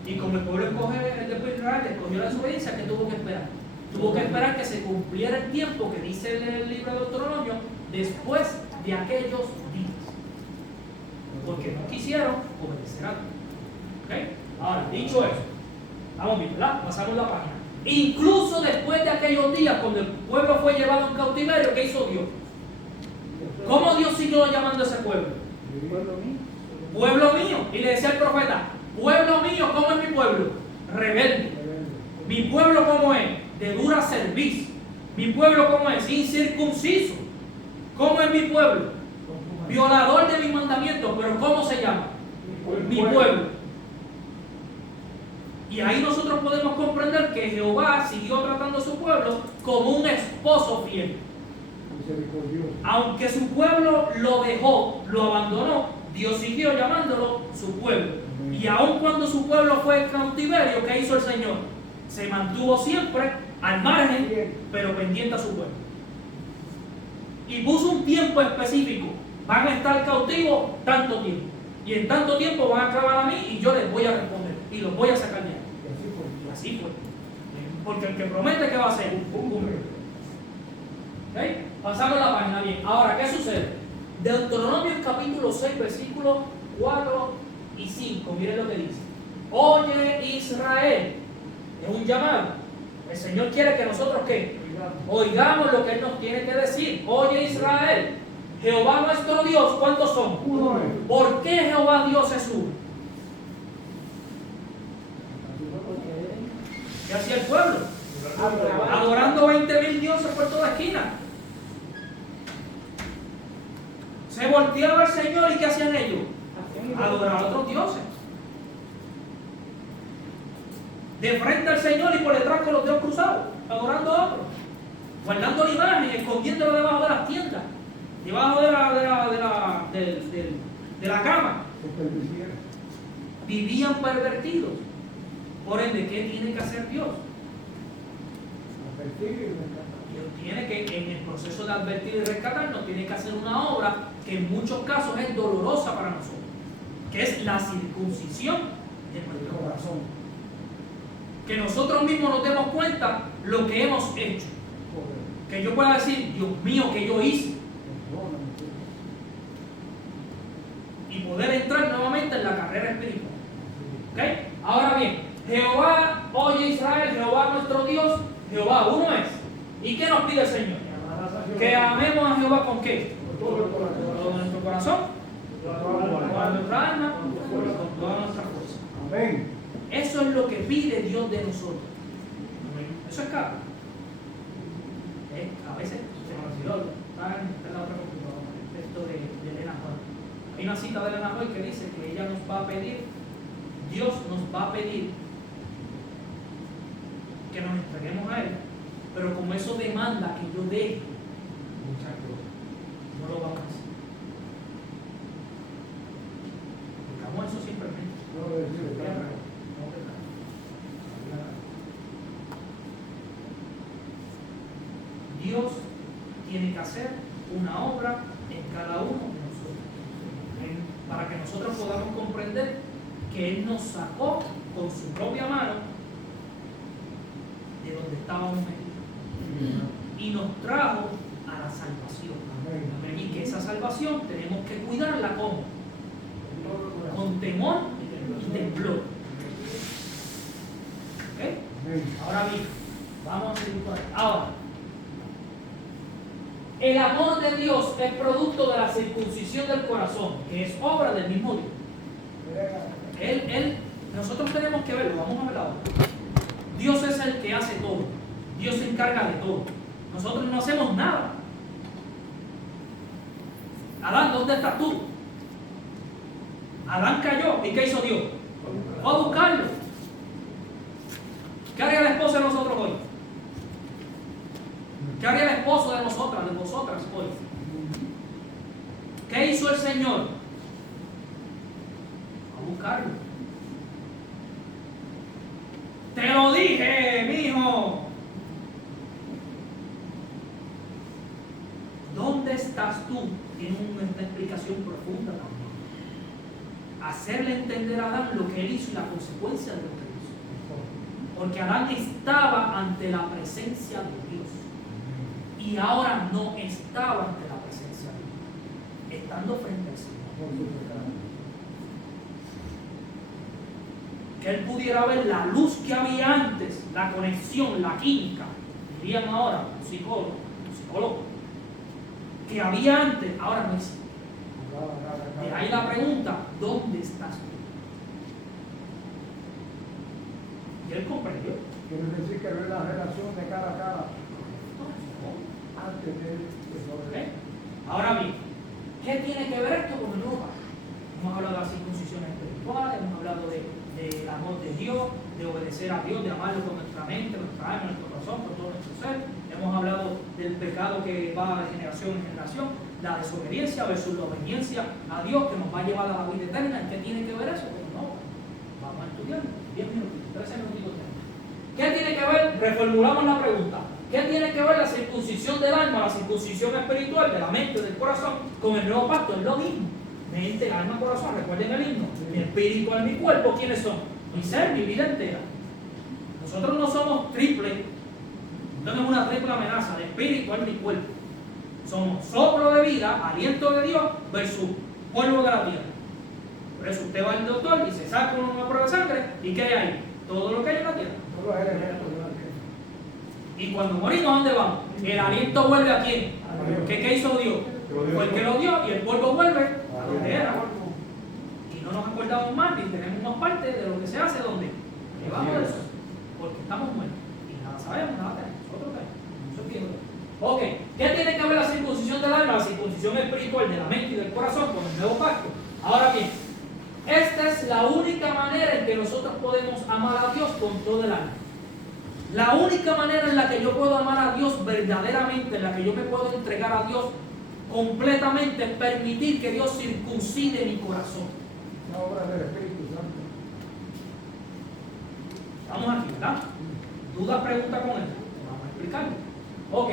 Y como el pueblo el de Israel escogió la desobediencia, ¿qué tuvo que esperar? Tuvo que esperar que se cumpliera el tiempo que dice el libro de Deuteronomio después de aquellos días. Porque no quisieron obedecer a Dios. ¿Okay? Ahora, dicho eso, vamos bien, ¿verdad? Pasamos la página. Incluso después de aquellos días, cuando el pueblo fue llevado en cautiverio, ¿qué hizo Dios? ¿Cómo Dios siguió llamando a ese pueblo? Pueblo mío. Y le decía al profeta, pueblo mío, ¿cómo es mi pueblo? Rebelde. Mi pueblo, ¿cómo es? De dura cerviz. Mi pueblo, ¿cómo es? Incircunciso. ¿Cómo es mi pueblo? Violador de mis mandamientos. ¿Pero cómo se llama? Mi pueblo. Y ahí nosotros podemos comprender que Jehová siguió tratando a su pueblo como un esposo fiel. Aunque su pueblo lo dejó, lo abandonó, Dios siguió llamándolo su pueblo. Y aun cuando su pueblo fue en cautiverio, ¿qué hizo el Señor? Se mantuvo siempre al margen, pero pendiente a su pueblo. Y puso un tiempo específico. Van a estar cautivos tanto tiempo. Y en tanto tiempo van a clavar a mí y yo les voy a responder. Y los voy a sacar de ahí. Y así fue. Porque el que promete que va a hacer, cumple. ¿Okay? Pasamos la página bien. Ahora, ¿qué sucede? Deuteronomio capítulo 6, versículos 4 y 5. Miren lo que dice. Oye Israel. Es un llamado. El Señor quiere que nosotros ¿qué? Oigamos lo que Él nos tiene que decir. Oye Israel. Jehová nuestro Dios, ¿cuántos son? Uno. ¿Por qué Jehová Dios es uno? ¿Qué hacía el pueblo? Adorando 20.000 dioses por toda esquina. Se volteaba el Señor y ¿qué hacían ellos? Adorar a otros dioses. de frente al Señor y por detrás con los dedos cruzados, adorando a otros, guardando la imagen, escondiéndolo debajo de las tiendas, debajo de la cama. Vivían pervertidos. Por ende, ¿qué tiene que hacer Dios? Dios tiene que, en el proceso de advertir y rescatarnos, tiene que hacer una obra que en muchos casos es dolorosa para nosotros, que es la circuncisión de nuestro corazón. Que nosotros mismos nos demos cuenta lo que hemos hecho. Que yo pueda decir, Dios mío, ¿qué yo hice? Y poder entrar nuevamente en la carrera espiritual. ¿Okay? Ahora bien, Jehová, oye Israel, Jehová nuestro Dios, Jehová uno es. ¿Y qué nos pide el Señor? Que amemos a Jehová ¿con qué? Con todo nuestro corazón, con toda nuestra alma, con toda nuestra fuerza. Amén. Eso es lo que pide Dios de nosotros. Eso es caro. A veces se me olvidó, está en la otra computadora, el texto de Elena White. Hay una cita de Elena White que dice que ella nos va a pedir, Dios nos va a pedir que nos entreguemos a Él, pero como eso demanda que yo deje muchas cosas, no lo vamos a hacer. Buscamos eso simplemente. Dios tiene que hacer una obra en cada uno de nosotros, para que nosotros podamos comprender que Él nos sacó con su propia mano de donde estábamos metidos y nos trajo a la salvación. Y que esa salvación tenemos que cuidarla como con temor y temblor. ¿Okay? Ahora bien, vamos a seguir por ahí. Ahora, el amor de Dios es producto de la circuncisión del corazón, que es obra del mismo Dios. Nosotros tenemos que verlo, vamos a verlo ahora. Dios es el que hace todo. Dios se encarga de todo. Nosotros no hacemos nada. Adán, ¿dónde estás tú? Adán cayó. ¿Y qué hizo Dios? Fue a buscarlo. ¿Qué haría la esposa de nosotros hoy? ¿Qué haría el esposo de nosotras, de vosotras hoy? ¿Qué hizo el Señor? A buscarlo. Te lo dije, mijo. ¿Dónde estás tú? Tiene una explicación profunda también. Hacerle entender a Adán lo que él hizo y la consecuencia de lo que hizo. Porque Adán estaba ante la presencia de Dios. Y ahora no estaba ante la presencia de Dios, estando frente al Señor. Que él pudiera ver la luz que había antes, la conexión, la química, dirían ahora un psicólogo, que había antes, ahora no existe. De ahí la pregunta, ¿dónde estás tú? Y él comprendió. Quiere decir que ve la relación de cara a cara. ¿Okay? Ahora bien, ¿qué tiene que ver esto con el nuevo pacto? Hemos hablado de la circuncisión espiritual, hemos hablado del amor de Dios, de obedecer a Dios, de amarlo con nuestra mente, nuestra alma, nuestro corazón, con todo nuestro ser. Hemos hablado del pecado que va de generación en generación, la desobediencia versus la obediencia a Dios que nos va a llevar a la vida eterna. ¿Qué tiene que ver eso con el nuevo pacto? Vamos a estudiarlo. 10 minutos, 13 minutos. ¿Qué tiene que ver? Reformulamos la pregunta. ¿Qué tiene que ver la circuncisión del alma, la circuncisión espiritual de la mente, del corazón, con el nuevo pacto? Es lo mismo. Mente, alma, corazón. Recuerden el himno. Mi espíritu, alma y cuerpo. ¿Quiénes son? Mi ser, mi vida entera. Nosotros no somos triple. No tenemos una triple amenaza de espíritu, alma y cuerpo. Somos soplo de vida, aliento de Dios versus polvo de la tierra. Por eso usted va al doctor y se saca una prueba de sangre y ¿qué hay ahí? Todo lo que hay en la tierra. Todos los elementos de la tierra. Y cuando morimos, ¿a dónde vamos? El aliento vuelve ¿a quién? ¿Qué hizo Dios? Fue el que lo dio y el polvo vuelve a donde era. Y no nos acordamos más ni tenemos más parte de lo que se hace donde debajo de eso. Porque estamos muertos. Y nada sabemos, nada tenemos. Nosotros tenemos. Eso es bien. Ok, ¿qué tiene que ver la circuncisión del alma, la circuncisión espiritual de la mente y del corazón con el nuevo pacto? Ahora bien, Esta es la única manera en que nosotros podemos amar a Dios con todo el alma. La única manera en la que yo puedo amar a Dios verdaderamente, en la que yo me puedo entregar a Dios completamente, es permitir que Dios circuncide mi corazón. La obra del Espíritu Santo. Estamos aquí, ¿verdad? ¿Dudas, preguntas con esto? Vamos a explicarlo. Ok.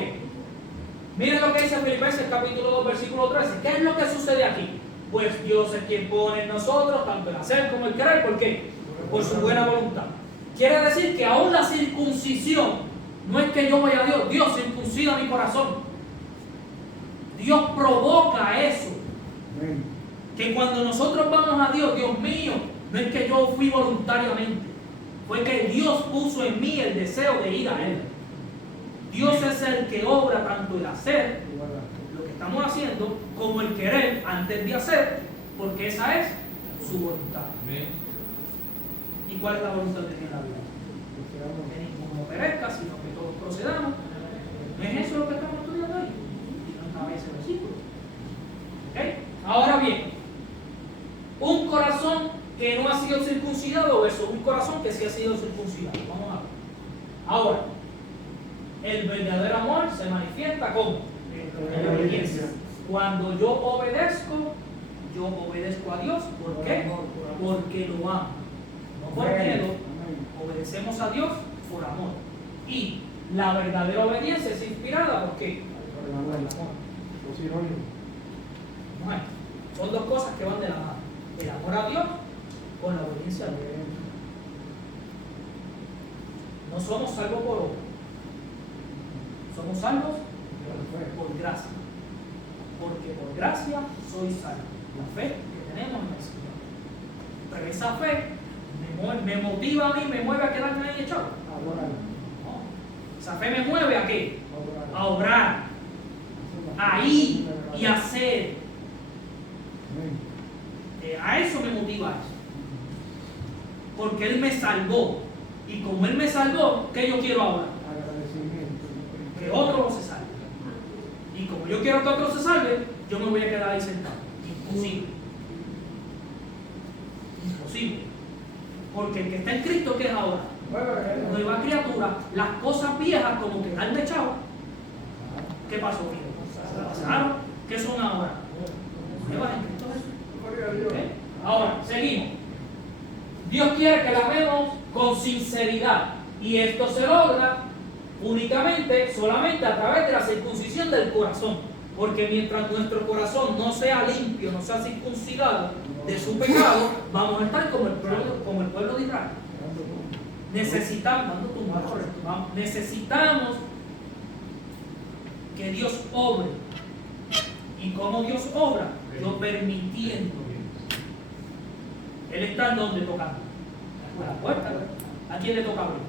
Miren lo que dice Filipenses capítulo 2, versículo 13. ¿Qué es lo que sucede aquí? Pues Dios es quien pone en nosotros tanto el hacer como el querer. ¿Por qué? Por su buena voluntad. Quiere decir que aún la circuncisión no es que yo vaya a Dios. Dios circuncida mi corazón. Dios provoca eso. Amén. Que cuando nosotros vamos a Dios, Dios mío, no es que yo fui voluntariamente. Fue que Dios puso en mí el deseo de ir a Él. Dios es el que obra tanto el hacer, lo que estamos haciendo, como el querer antes de hacer, porque esa es su voluntad. ¿Y cuál es la voluntad de Dios en la vida? Que ninguno perezca, sino que todos procedamos. ¿No es eso lo que estamos estudiando ahí? Y no estaba ese versículo. ¿Okay? Ahora bien, un corazón que no ha sido circuncidado versus un corazón que sí ha sido circuncidado. Vamos a ver. Ahora, el verdadero amor se manifiesta como en la obediencia. Cuando yo obedezco a Dios. ¿Por qué? Porque lo amo. No por miedo. Obedecemos a Dios por amor. Y la verdadera obediencia es inspirada ¿por qué? Por el amor. Los sinónimos. Bueno, son dos cosas que van de la mano. El amor a Dios con la obediencia a Dios. No somos salvos por obra. Somos salvos por gracia. Porque por gracia soy salvo. La fe que tenemos en el Señor. Pero esa fe me motiva a mí, me mueve a quedarme ahí echado. No. Esa fe me mueve a qué? A obrar. A ir y a hacer. A eso me motiva eso. Porque Él me salvó. Y como Él me salvó, ¿qué yo quiero ahora? Que otro se salve. Y como yo quiero que otro se salve, yo me voy a quedar ahí sentado. Imposible. Imposible. Porque el que está en Cristo, ¿qué es ahora? Nueva criatura. Las cosas viejas como que han echado. ¿Qué pasó? ¿Pasaron? ¿Qué son ahora? Nuevas en Cristo Jesús. ¿Okay? Ahora, seguimos. Dios quiere que la amemos con sinceridad. Y esto se logra únicamente, solamente a través de la circuncisión del corazón. Porque mientras nuestro corazón no sea limpio, no sea circuncidado de su pecado, vamos a estar como el pueblo de Israel. Necesitamos que Dios obre. ¿Y cómo Dios obra? Yo permitiendo. Él está en donde tocando. Por la puerta. ¿A quién le toca abrir?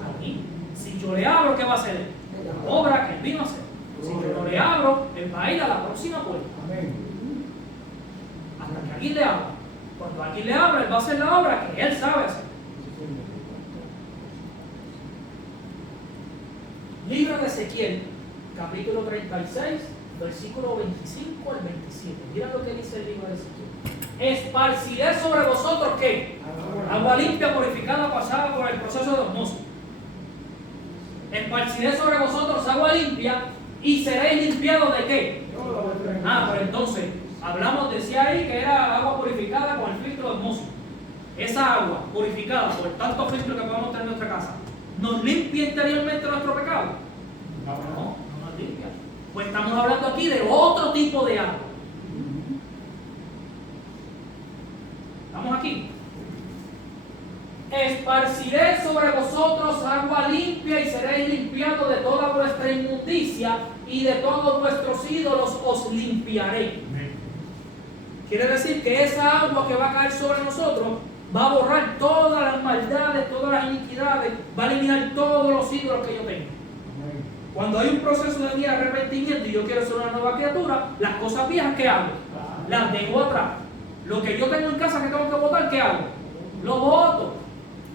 A mí. Si yo le abro, ¿qué va a hacer él? La obra que él vino a hacer. Si yo no le abro, él va a ir a la próxima puerta. Hasta que alguien le abra. Cuando alguien le abra, él va a hacer la obra que él sabe hacer. Libro de Ezequiel, capítulo 36, versículo 25 al 27. Mira lo que dice el libro de Ezequiel. Esparciré sobre vosotros ¿qué? Agua limpia, purificada, pasada por el proceso de osmosis. Esparciré sobre vosotros agua limpia y seréis limpiados ¿de qué? Pero entonces, hablamos, decía ahí que era agua purificada con el filtro de osmosis. Esa agua purificada por tanto filtro que podemos tener en nuestra casa, ¿nos limpia interiormente nuestro pecado? No nos limpia. Pues estamos hablando aquí de otro tipo de agua. ¿Estamos aquí? Esparciré sobre vosotros agua limpia y seréis limpiados de toda vuestra inmundicia y de todos vuestros ídolos os limpiaré. Quiere decir que esa agua que va a caer sobre nosotros va a borrar todas las maldades, todas las iniquidades, va a eliminar todos los ídolos que yo tengo. Cuando hay un proceso de mi arrepentimiento y yo quiero ser una nueva criatura, las cosas viejas, ¿qué hago? Las dejo atrás. Lo que yo tengo en casa que tengo que botar, ¿qué hago? Lo boto.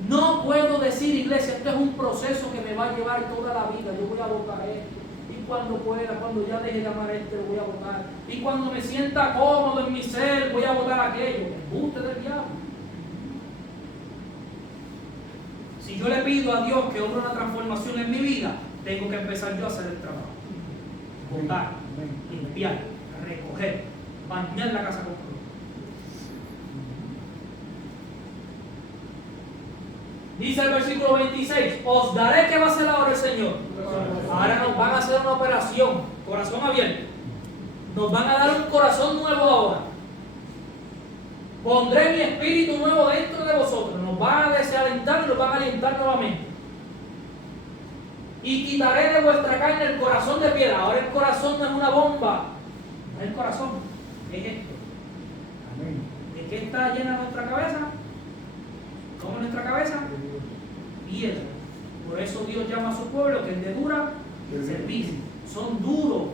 No puedo decir, iglesia, esto es un proceso que me va a llevar toda la vida. Yo voy a botar esto. Y cuando pueda, cuando ya deje de amar a este, lo voy a votar. Y cuando me sienta cómodo en mi ser, voy a votar aquello. Embuste del diablo. Si yo le pido a Dios que obre una transformación en mi vida, tengo que empezar yo a hacer el trabajo. Votar, limpiar, recoger, bañar la casa con cloro. Dice el versículo 26, os daré que va a hacer ahora el Señor. Ahora nos van a hacer una operación, corazón abierto. Nos van a dar un corazón nuevo ahora. Pondré mi espíritu nuevo dentro de vosotros. Nos van a desalentar y nos van a alentar nuevamente. Y quitaré de vuestra carne el corazón de piedra. Ahora el corazón no es una bomba. No es el corazón, es esto. ¿De qué está llena nuestra cabeza? ¿Cómo es nuestra cabeza? Piedra. Por eso Dios llama a su pueblo que es de dura servicio. Son duros.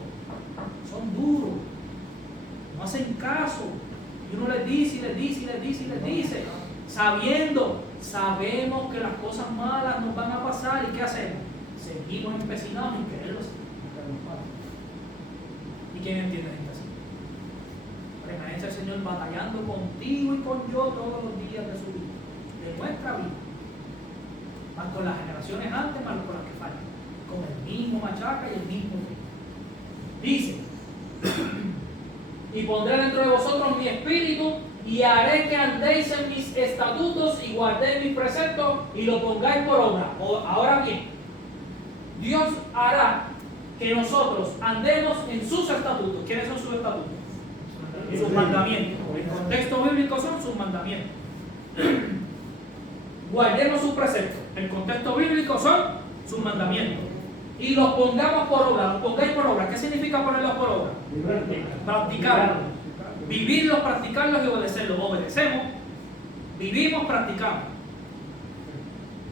Son duros. No hacen caso. Y uno les dice, y les dice, y les dice, y les dice. Sabemos que las cosas malas nos van a pasar. ¿Y qué hacemos? Seguimos empecinados en quererlos. ¿Y quién entiende esto así? Permanece el Señor batallando contigo y con yo todos los días de su vida, de nuestra vida. Más con las generaciones antes, más con las que faltan. Con el mismo machaca y el mismo río. Dice, y pondré dentro de vosotros mi espíritu y haré que andéis en mis estatutos y guardéis mis preceptos y lo pongáis por obra. Ahora bien, Dios hará que nosotros andemos en sus estatutos. ¿Quiénes son sus estatutos? Sus mandamientos. El contexto bíblico son sus mandamientos. Guardemos sus preceptos. El contexto bíblico son sus mandamientos. Y los pongamos por obra. Los pongáis por obra. ¿Qué significa ponerlos por obra? Practicarlos. Vivirlos, practicarlos y obedecerlos. Obedecemos, vivimos, practicamos.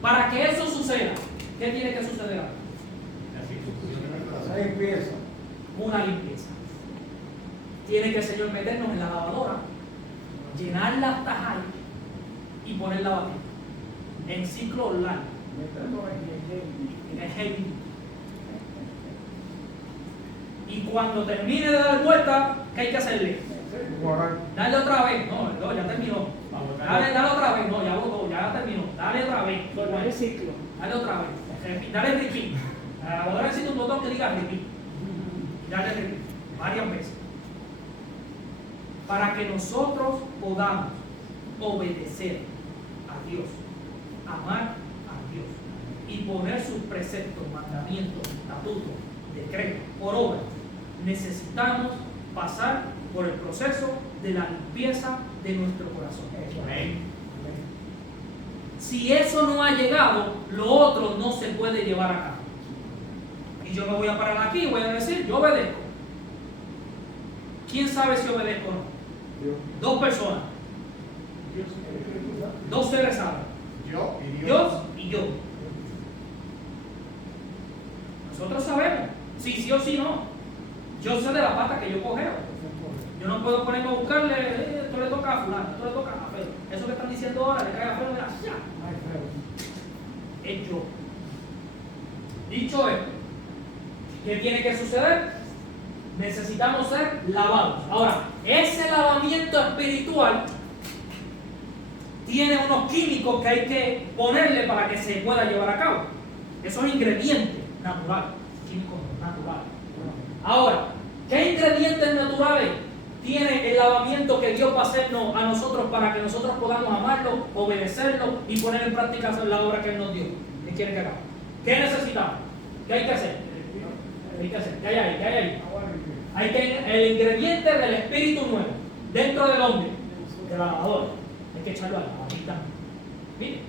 Para que eso suceda, ¿qué tiene que suceder? La limpieza. Una limpieza. Tiene que el Señor meternos en la lavadora, llenarla hasta ahí y ponerla a batir. En ciclo online. En el heavy. Y cuando termine de dar vuelta, ¿qué hay que hacerle? Dale otra vez. No, ya terminó. Dale otra vez. No, ya votó, ya terminó. Dale otra vez. Dale ciclo. Dale otra vez. Dale repeat. A la lavadora existe un botón que diga repeat. Dale repeat. Varias veces. Para que nosotros podamos obedecer a Dios, amar a Dios y poner sus preceptos, mandamientos, estatutos, decretos por obra, necesitamos pasar por el proceso de la limpieza de nuestro corazón. Amén. Si eso no ha llegado, lo otro no se puede llevar a cabo. Y yo me voy a parar aquí y voy a decir, yo obedezco. ¿Quién sabe si obedezco o no? Dos personas. Dos seres saben. Yo y Dios. Dios y yo. Nosotros sabemos si sí o si no. Yo sé de la pata que yo cogeo. Yo no puedo ponerme a buscarle, esto le toca a fulano, esto le toca a Pedro. Eso que están diciendo ahora le cae a Pedro, mira, ya. Es yo. Dicho esto, ¿qué tiene que suceder? Necesitamos ser lavados. Ahora, ese lavamiento espiritual tiene unos químicos que hay que ponerle para que se pueda llevar a cabo. Esos ingredientes naturales, químicos naturales. Ahora, ¿qué ingredientes naturales tiene el lavamiento que Dios va a hacernos a nosotros para que nosotros podamos amarlo, obedecerlo y poner en práctica la obra que Él nos dio? ¿Qué quiere que hagamos? ¿Qué necesitamos? ¿Qué hay que hacer? ¿Qué hay que hacer? ¿Qué hay ahí? ¿Qué hay ahí? Hay que el ingrediente del espíritu nuevo. ¿Dentro de dónde? De la lavadora. Hay que echarlo ahí, aquí también. ¿Sí?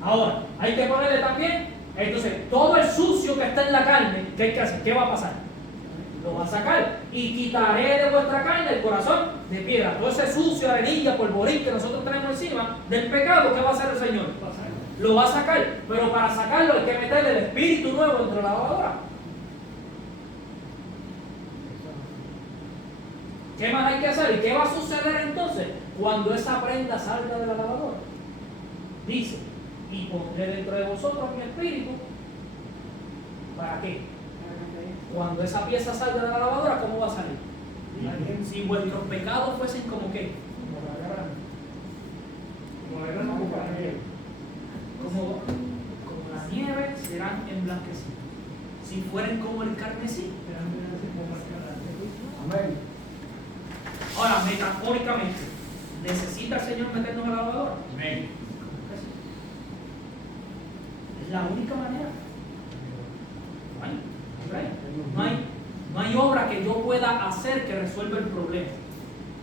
Ahora, hay que ponerle también, entonces, todo el sucio que está en la carne, ¿qué hay que hacer? ¿Qué va a pasar? Lo va a sacar. Y quitaré de vuestra carne el corazón de piedra. Todo ese sucio, arenilla, polvorín que nosotros tenemos encima del pecado, ¿qué va a hacer el Señor? Lo va a sacar. Pero para sacarlo hay que meterle el espíritu nuevo dentro de la lavadora. ¿Qué más hay que hacer? ¿Y qué va a suceder entonces cuando esa prenda salga de la lavadora? Dice, y pondré dentro de vosotros mi espíritu. ¿Para qué? cuando esa pieza salga de la lavadora, ¿cómo va a salir? Si vuestros pecados fuesen como qué, Como la grana. Como la grana como la nieve. como la nieve, serán emblanquecidos. Si fueren como el carmesí. Amén. Ahora, metafóricamente, ¿necesita el Señor meternos a la lavadora? Amén. Es la única manera. No hay obra que yo pueda hacer que resuelva el problema.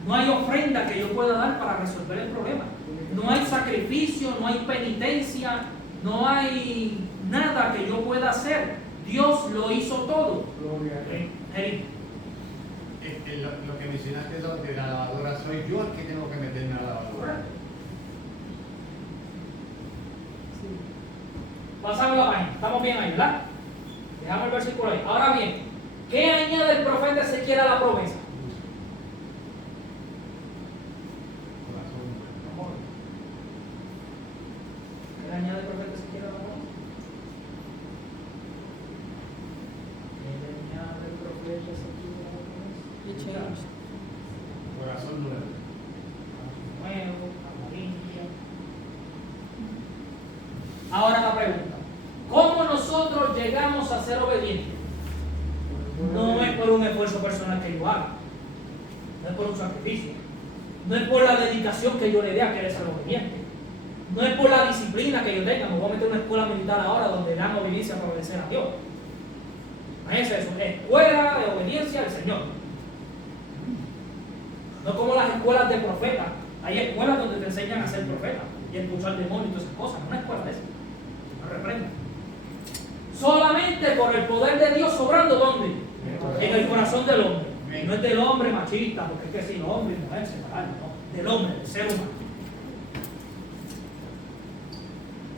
No hay ofrenda que yo pueda dar para resolver el problema. No hay sacrificio, no hay penitencia, no hay nada que yo pueda hacer. Dios lo hizo todo. Gloria a Dios. Eric, Lo que mencionaste de la lavadora, soy yo el que tengo que meterme a la lavadora. pasamos la página. Estamos bien ahí, ¿verdad? Dejamos el versículo ahí. Ahora bien, ¿qué añade el profeta Ezequiel a la promesa? ¿Qué le añade el profeta Ezequiel a la promesa? ¿Qué le añade el profeta Ezequiel a la promesa? Corazón nuevo. Nuevo, amarillo. Ahora la pregunta: ¿cómo nosotros llegamos a ser obedientes? No es por un esfuerzo personal que yo haga, no es por un sacrificio, no es por la dedicación que yo le dé a querer ser obediente, no es por la disciplina que yo tenga. Me voy a meter en una escuela militar ahora donde dan obediencia para obedecer a Dios. No es eso, es escuela de obediencia al Señor. No como las escuelas de profetas. Hay escuelas donde te enseñan a ser profeta y a expulsar demonios y todas esas cosas. No es una escuela de eso. No reprenda. Solamente por el poder de Dios obrando, ¿dónde? En el corazón del hombre. No es del hombre machista, porque es que si no, hombre y mujer separados, no. Del hombre, del ser humano.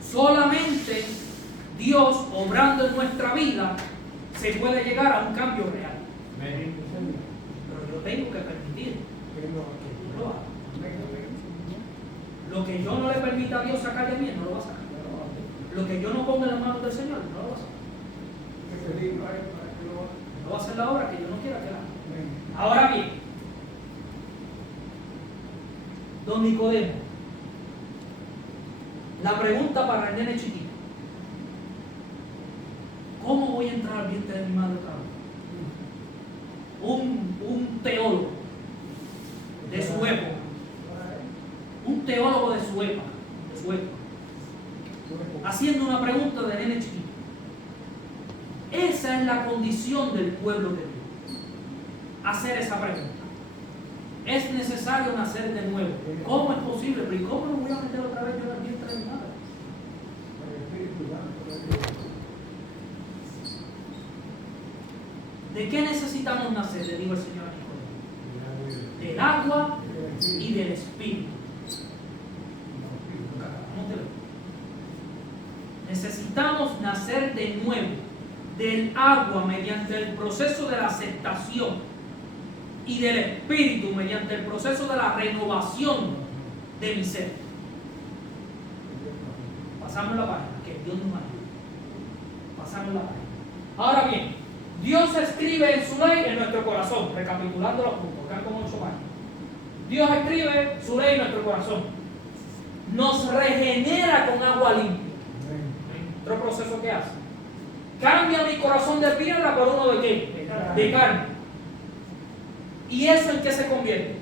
Solamente Dios obrando en nuestra vida se puede llegar a un cambio real. Amén. Pero yo tengo que permitir que Dios lo haga. Lo que yo no le permita a Dios sacar de mí, no lo va a sacar. Lo que yo no ponga en las manos del Señor, no lo va a sacar. No va a hacer la obra que yo no quiera que haga. Ahora bien, don Nicodemo, la pregunta para el nene chiquito: ¿cómo voy a entrar al vientre de mi madre otra vez? Un teólogo de su época, un teólogo de su época, haciendo una pregunta de nene chiquito. Esa es la condición del pueblo de Dios. Hacer esa pregunta. Es necesario nacer de nuevo. ¿Cómo es posible? ¿Pero y cómo me voy a meter otra vez yo en el vientre de mi madre? ¿De qué necesitamos nacer? Le digo el Señor a Nicodemo. Del agua y del Espíritu. Necesitamos nacer de nuevo del agua mediante el proceso de la aceptación y del Espíritu mediante el proceso de la renovación de mi ser. Pasamos la página, que Dios nos ayude. Pasamos la página. Ahora bien, Dios escribe en su ley en nuestro corazón, recapitulando los puntos, quedan como 8 páginas. Dios escribe su ley en nuestro corazón. Nos regenera con agua limpia. Otro proceso que hace. Cambia mi corazón de piedra por uno de qué? De carne. ¿Y eso en qué se convierte?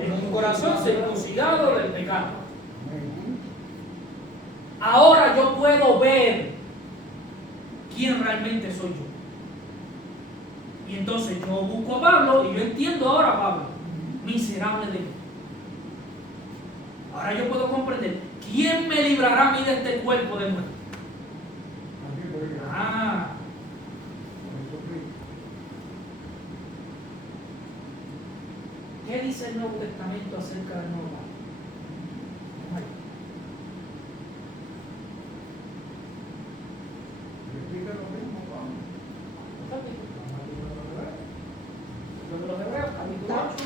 En un corazón circuncidado del pecado. Ahora yo puedo ver quién realmente soy yo. Y entonces yo busco a Pablo y yo entiendo ahora a Pablo, miserable de mí. Ahora yo puedo comprender quién me librará a mí de este cuerpo de muerte. ¿Qué dice el Nuevo Testamento acerca del nuevo pacto? Libro de los Hebreos, capítulo 8,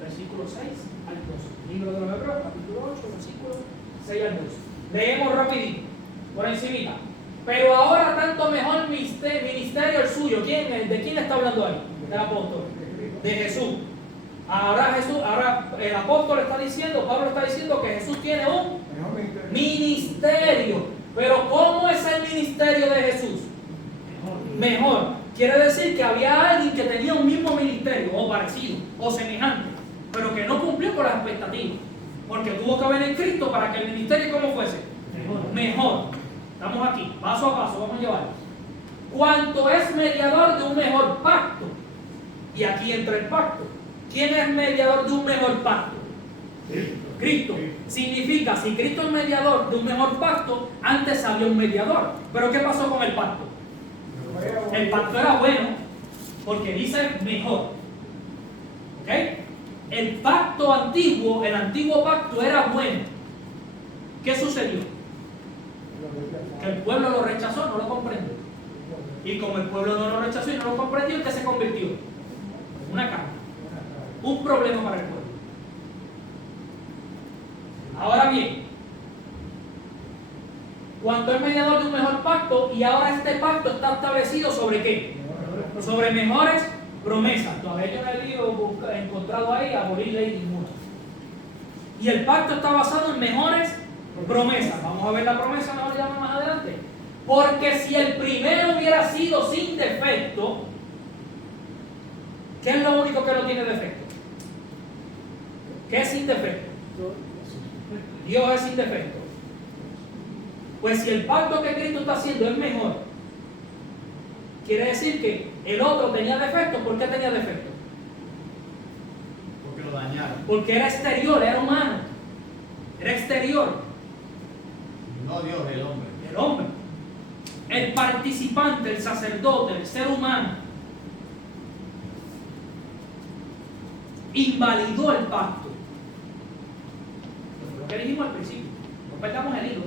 versículo 6 al 12. Libro de los Hebreos, capítulo 8, versículo 6 al 12. Leemos rapidito, por encimita. Pero ahora tanto siendo mejor ministerio el suyo. ¿De quién está hablando ahí? Del apóstol. De Jesús. Ahora el apóstol está diciendo, Pablo está diciendo que Jesús tiene un ministerio. Pero ¿cómo es el ministerio de Jesús? Mejor. Quiere decir que había alguien que tenía un mismo ministerio, o parecido, o semejante, pero que no cumplió con las expectativas. Porque tuvo que haber en Cristo para que el ministerio, ¿cómo fuese? Mejor. Estamos aquí, paso a paso, vamos a llevarlo. Cuanto es mediador de un mejor pacto, y aquí entra el pacto. ¿Quién es mediador de un mejor pacto? Cristo. Significa, si Cristo es mediador de un mejor pacto, antes había un mediador. Pero ¿qué pasó con el pacto? El pacto era bueno, porque dice mejor. ¿Ok? El pacto antiguo, el antiguo pacto era bueno. ¿Qué sucedió? Que el pueblo lo rechazó, no lo comprendió. Y como el pueblo no lo rechazó y no lo comprendió, ¿en qué se convirtió? Una carga. Un problema para el pueblo. Ahora bien, cuando es mediador de un mejor pacto, y ahora este pacto está establecido ¿sobre qué? Sobre mejores promesas. Todavía yo no he encontrado ahí abolir ley ninguna. Y el pacto está basado en mejores promesas. Vamos a ver la promesa más adelante. Porque si el primero hubiera sido sin defecto, ¿qué es lo único que no tiene defecto? ¿Qué es sin defecto? Dios es sin defecto. Pues si el pacto que Cristo está haciendo es mejor, quiere decir que el otro tenía defecto. ¿Por qué tenía defecto? Porque lo dañaron. Porque era exterior, era humano. Era exterior. No Dios, el hombre. El hombre. El participante, el sacerdote, el ser humano, invalidó el pacto. Lo que dijimos al principio. No perdamos el hilo.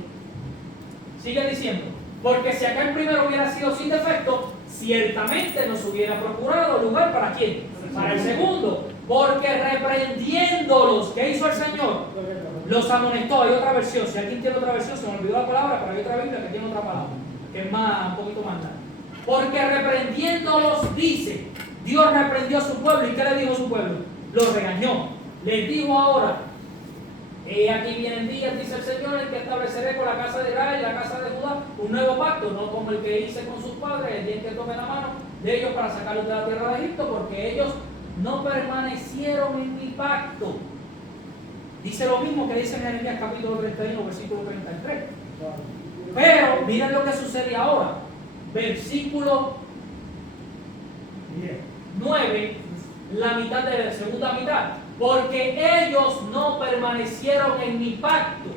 Sigue diciendo, porque si acá el primero hubiera sido sin defecto, ciertamente nos hubiera procurado lugar para quién, para el segundo, porque reprendiéndolos, ¿qué hizo el Señor? Los amonestó. Hay otra versión, si alguien tiene otra versión, se me olvidó la palabra, pero hay otra Biblia que tiene otra palabra, que es un poquito más larga. Porque reprendiéndolos, dice, Dios reprendió a su pueblo. ¿Y qué le dijo a su pueblo? Los regañó. Les dijo ahora, aquí vienen días, dice el Señor, en que estableceré con la casa de Israel y la casa de Judá un nuevo pacto, no como el que hice con sus padres, el día en que tomé la mano de ellos para sacarlos de la tierra de Egipto, porque ellos no permanecieron en mi pacto. Dice lo mismo que dice en Jeremías capítulo 31, versículo 33. Pero miren lo que sucede ahora. Versículo 9, la mitad de la segunda mitad. Porque ellos no permanecieron en mi pacto.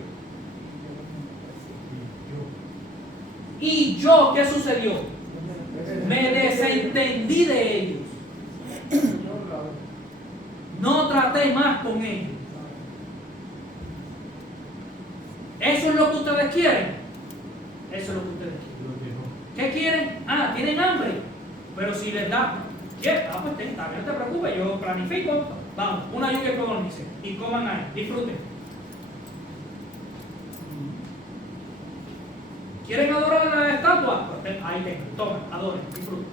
Y yo, ¿qué sucedió? Me desentendí de ellos. No traté más con ellos. ¿Eso es lo que ustedes quieren? Eso es lo que ustedes quieren. ¿Qué quieren? Ah, tienen hambre. Pero si les da, pues también no te preocupes, yo planifico. Vamos, una lluvia que organice y coman ahí, disfruten. ¿Quieren adorar a la estatua? Pues ahí tengan, tomen, adoren, disfruten.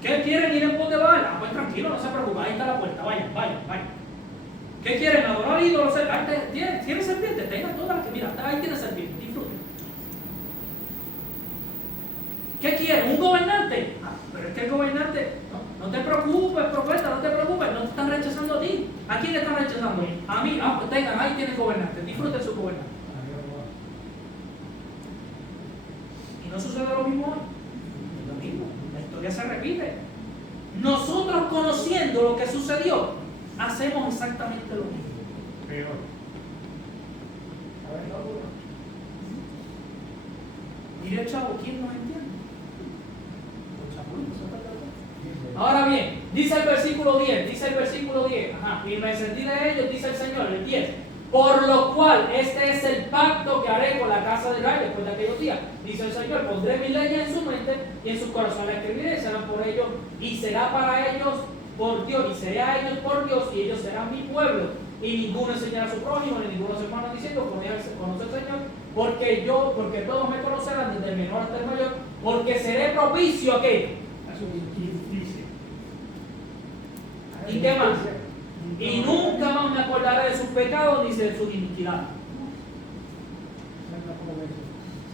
¿Qué quieren ir en pos de Baal? Ah, pues tranquilo, no se preocupen, ahí está la puerta, vayan. ¿Qué quieren? ¿Adorar ídolos? ¿Tiene serpientes? Tengan todas las que, mira, ahí tiene serpientes, disfruten. ¿Qué quieren? ¿Un gobernante? Ah, pero es que el gobernante, no te preocupes, profeta, no te preocupes, no te están rechazando a ti. ¿A quién le están rechazando? A mí. Ah, pues tengan, ahí tienen gobernante, disfruten su gobernante. Y no sucede lo mismo hoy. Es lo mismo, la historia se repite. Nosotros conociendo lo que sucedió, hacemos exactamente lo mismo. Peor. Mire, chavo, ¿quién nos entiende? Ahora bien, dice el versículo 10, y me encendí de ellos, dice el Señor, el 10, por lo cual este es el pacto que haré con la casa de Israel después de aquellos días, dice el Señor, pondré mis leyes en su mente y en sus corazones escribiré, serán por ellos, y será para ellos por Dios, y seré a ellos por Dios, y ellos serán mi pueblo, y ninguno enseñará a su prójimo, ni ninguno a su hermano, diciendo, conoce el Señor, porque todos me conocerán desde el menor hasta el mayor, porque seré propicio a qué? A su justicia. ¿Y qué más? Y nunca más me acordaré de sus pecados ni de sus iniquidades.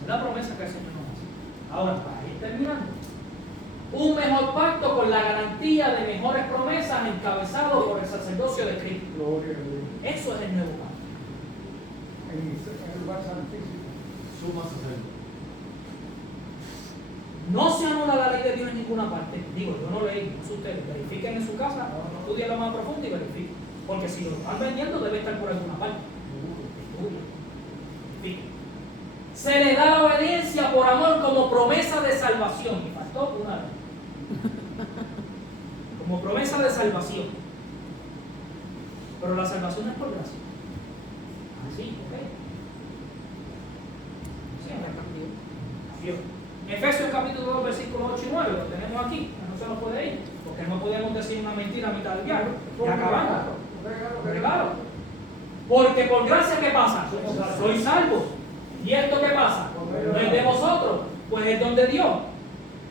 Es la promesa que el Señor nos hace. Ahora, para ir terminando, un mejor pacto con la garantía de mejores promesas encabezado por el sacerdocio de Cristo. Gloria a Dios. Eso es el nuevo pacto. En el lugar santísimo. Suma sacerdote. No se anula la ley de Dios en ninguna parte. Digo, yo no leí, no sé ustedes, verifiquen en su casa, estudien lo más profundo y verifiquen. Porque si lo están vendiendo, debe estar por alguna parte. Estudien. Verifiquen. Se le da la obediencia por amor como promesa de salvación. Y faltó una vez. Como promesa de salvación. Pero la salvación no es por gracia. Así, ¿ok? Sí, Dios. Efesios capítulo 2, versículos 8 y 9, lo tenemos aquí, no se nos puede ir, porque no podemos decir una mentira a mitad del diálogo. Y acabamos. Regalo. Porque por gracia, ¿qué pasa? Soy salvo. ¿Y esto qué pasa? No es de vosotros, pues es don de Dios.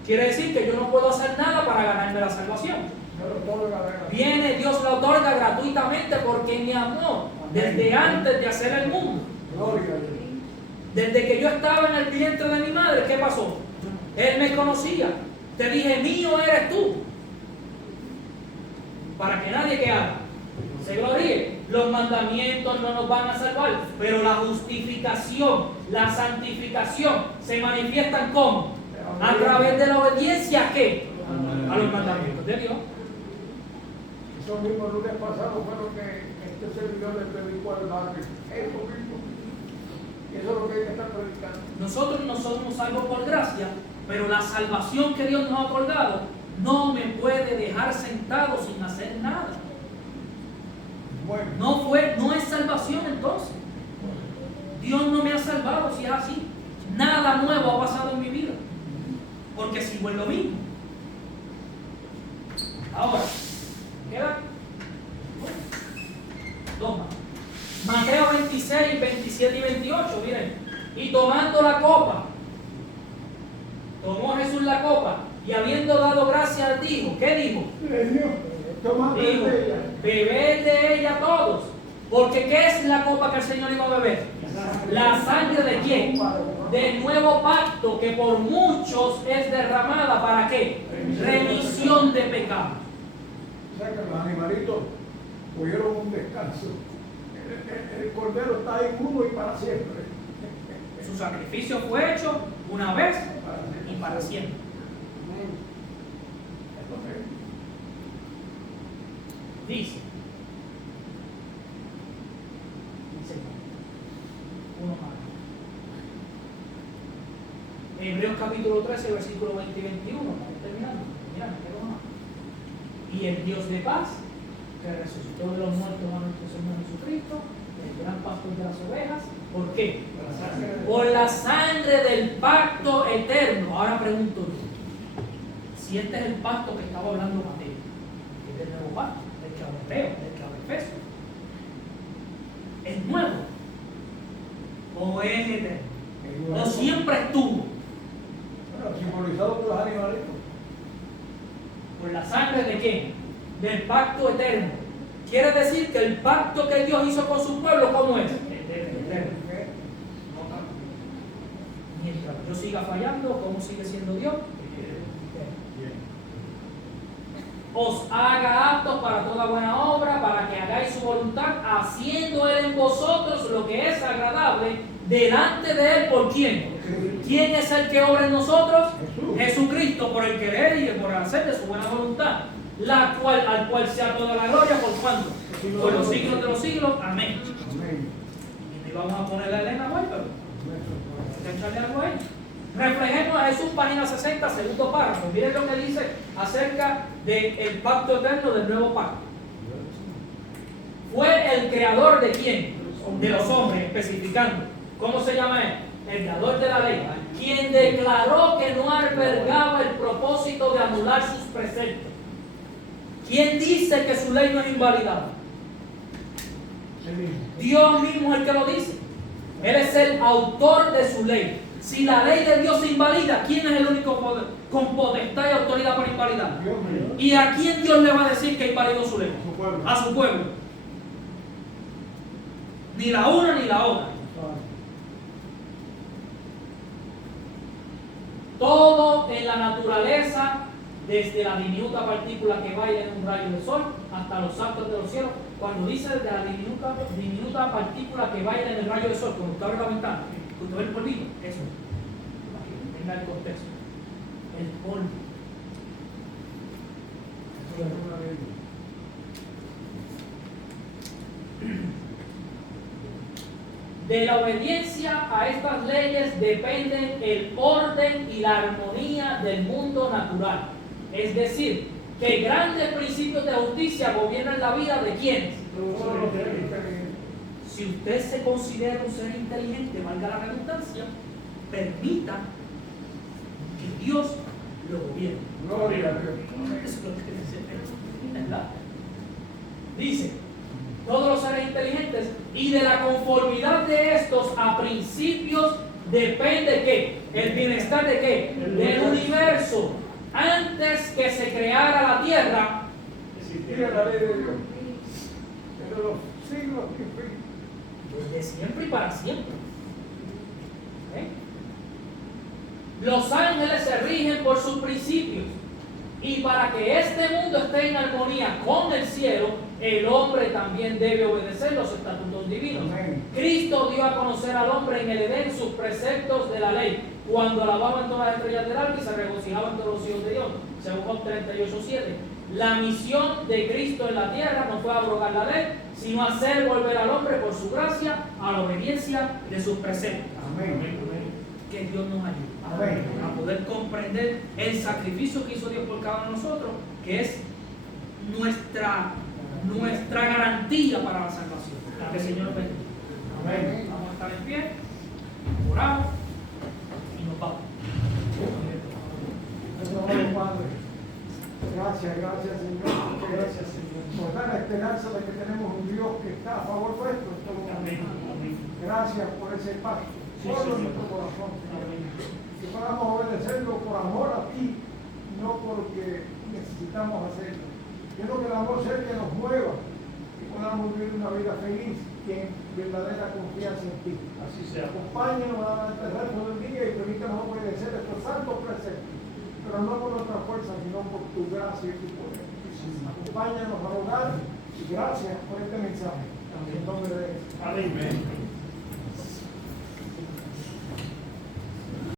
Quiere decir que yo no puedo hacer nada para ganarme la salvación. Viene, Dios la otorga gratuitamente porque me amó desde antes de hacer el mundo. Desde que yo estaba en el vientre de mi madre, ¿qué pasó? Él me conocía. Te dije, mío eres tú. Para que nadie que haga se gloríe. Los mandamientos no nos van a salvar, pero la justificación, la santificación se manifiestan ¿cómo? A través de la obediencia ¿a qué? A los mandamientos de Dios. Esos mismos lunes pasados fueron que este servidor le predicó al barrio. Eso mismo. Y eso es lo que hay que estar predicando. Nosotros no somos salvos por gracia, pero la salvación que Dios nos ha otorgado no me puede dejar sentado sin hacer nada. Bueno. No es salvación entonces. Dios no me ha salvado si es así. Nada nuevo ha pasado en mi vida. Porque sigo en lo mismo. Ahora, queda dos más. Mateo 26, 27 y 28, miren. Y tomando la copa, tomó Jesús la copa y habiendo dado gracias dijo, ¿qué dijo? Dijo, bebed de ella todos. Porque ¿qué es la copa que el Señor iba a beber? La sangre de quién? Del nuevo pacto que por muchos es derramada. ¿Para qué? Remisión de pecados. O sea que los animalitos cogieron un descanso. El cordero está ahí uno y para siempre. Su sacrificio fue hecho una vez y para siempre. Dice uno más. Hebreos capítulo 13, versículo 20 y 21, para ir terminando. Mira, me quedo más. Y el Dios de paz, que resucitó de los muertos a nuestro Señor Jesucristo, el gran pastor de las ovejas. ¿Por qué? Por la sangre del pacto eterno. Ahora pregunto yo, si este es el pacto que estaba hablando Mateo, que es el nuevo pacto, el que habla Hebreo, el que habla Efesios, ¿es nuevo o es eterno? ¿O siempre estuvo? Bueno, simbolizado por los animalitos. ¿Por la sangre de quién? Del pacto eterno. Quiere decir que el pacto que Dios hizo con su pueblo, ¿cómo es? Eterno. Mientras yo siga fallando, ¿cómo sigue siendo Dios? Os haga aptos para toda buena obra, para que hagáis su voluntad, haciendo Él en vosotros lo que es agradable, delante de Él, ¿por quién? ¿Quién es el que obra en nosotros? Jesucristo, por el querer y por hacer de su buena voluntad, al cual sea toda la gloria, ¿por cuándo? Por los siglos de los siglos, amén. Y vamos a poner la Elena hoy, pero hay que echarle algo ahí. Reflejemos a Jesús, página 60, segundo párrafo. Miren lo que dice acerca del pacto eterno, del nuevo pacto. Fue el creador de quién? De los hombres, especificando. ¿Cómo se llama él? El creador de la ley. Quien declaró que no albergaba el propósito de anular sus preceptos. ¿Quién dice que su ley no es invalidada? Dios mismo es el que lo dice. Él es el autor de su ley. Si la ley de Dios se invalida, ¿quién es el único con potestad y autoridad para invalidar? Dios mío. ¿Y a quién Dios le va a decir que invalidó su ley? Su pueblo. A su pueblo. Ni la una ni la otra. Todo en la naturaleza, desde la diminuta partícula que baila en un rayo de sol hasta los astros de los cielos. Cuando dice desde la diminuta partícula que baila en el rayo de sol, cuando usted abre la ventana, cuando ve el polvito, eso, para que tenga el contexto. El polvo. Eso es una ley. De la obediencia a estas leyes dependen el orden y la armonía del mundo natural. Es decir, que grandes principios de justicia gobiernan la vida de quienes. Si usted se considera un ser inteligente, valga la redundancia, permita que Dios lo gobierne. Gloria a Dios. Eso es lo que dice, ¿verdad? Dice, todos los seres inteligentes, y de la conformidad de estos a principios depende ¿qué? El bienestar de ¿qué? Del universo. Antes que se creara la tierra, Existía la ley de Dios. Desde los siglos sin fin. desde siempre y para siempre. ¿Eh? Los ángeles se rigen por sus principios. Y para que este mundo esté en armonía con el cielo, el hombre también debe obedecer los estatutos divinos. Amén. Cristo dio a conocer al hombre en el Edén sus preceptos de la ley, cuando alababa en todas las estrellas del alba y se regocijaba en todos los hijos de Dios, según Job 38:7. La misión de Cristo en la tierra no fue abrogar la ley, sino hacer volver al hombre por su gracia a la obediencia de sus preceptos. Amén. Que Dios nos ayude Amén. a poder comprender el sacrificio que hizo Dios por cada uno de nosotros, que es nuestra garantía para la salvación. Que el Señor nos bendiga. Amén. Vamos a estar en pie, oramos y nos vamos. Nuestro amado Padre, gracias, Señor. Gracias, Señor. Nos da la esperanza de que tenemos un Dios que está a favor nuestro en todo momento. Gracias por ese pacto. Solo en nuestro corazón, Señor. Que podamos obedecerlo por amor a ti, no porque necesitamos hacerlo. Quiero que el amor sea el que nos mueva y podamos vivir una vida feliz y en verdadera confianza en ti. Así sea. Acompáñanos a el resto del día y permítanos obedecer estos santos preceptos, pero no por nuestra fuerza, sino por tu gracia y tu poder. Acompáñanos a orar y gracias por este mensaje. En el nombre de Jesús. Amén.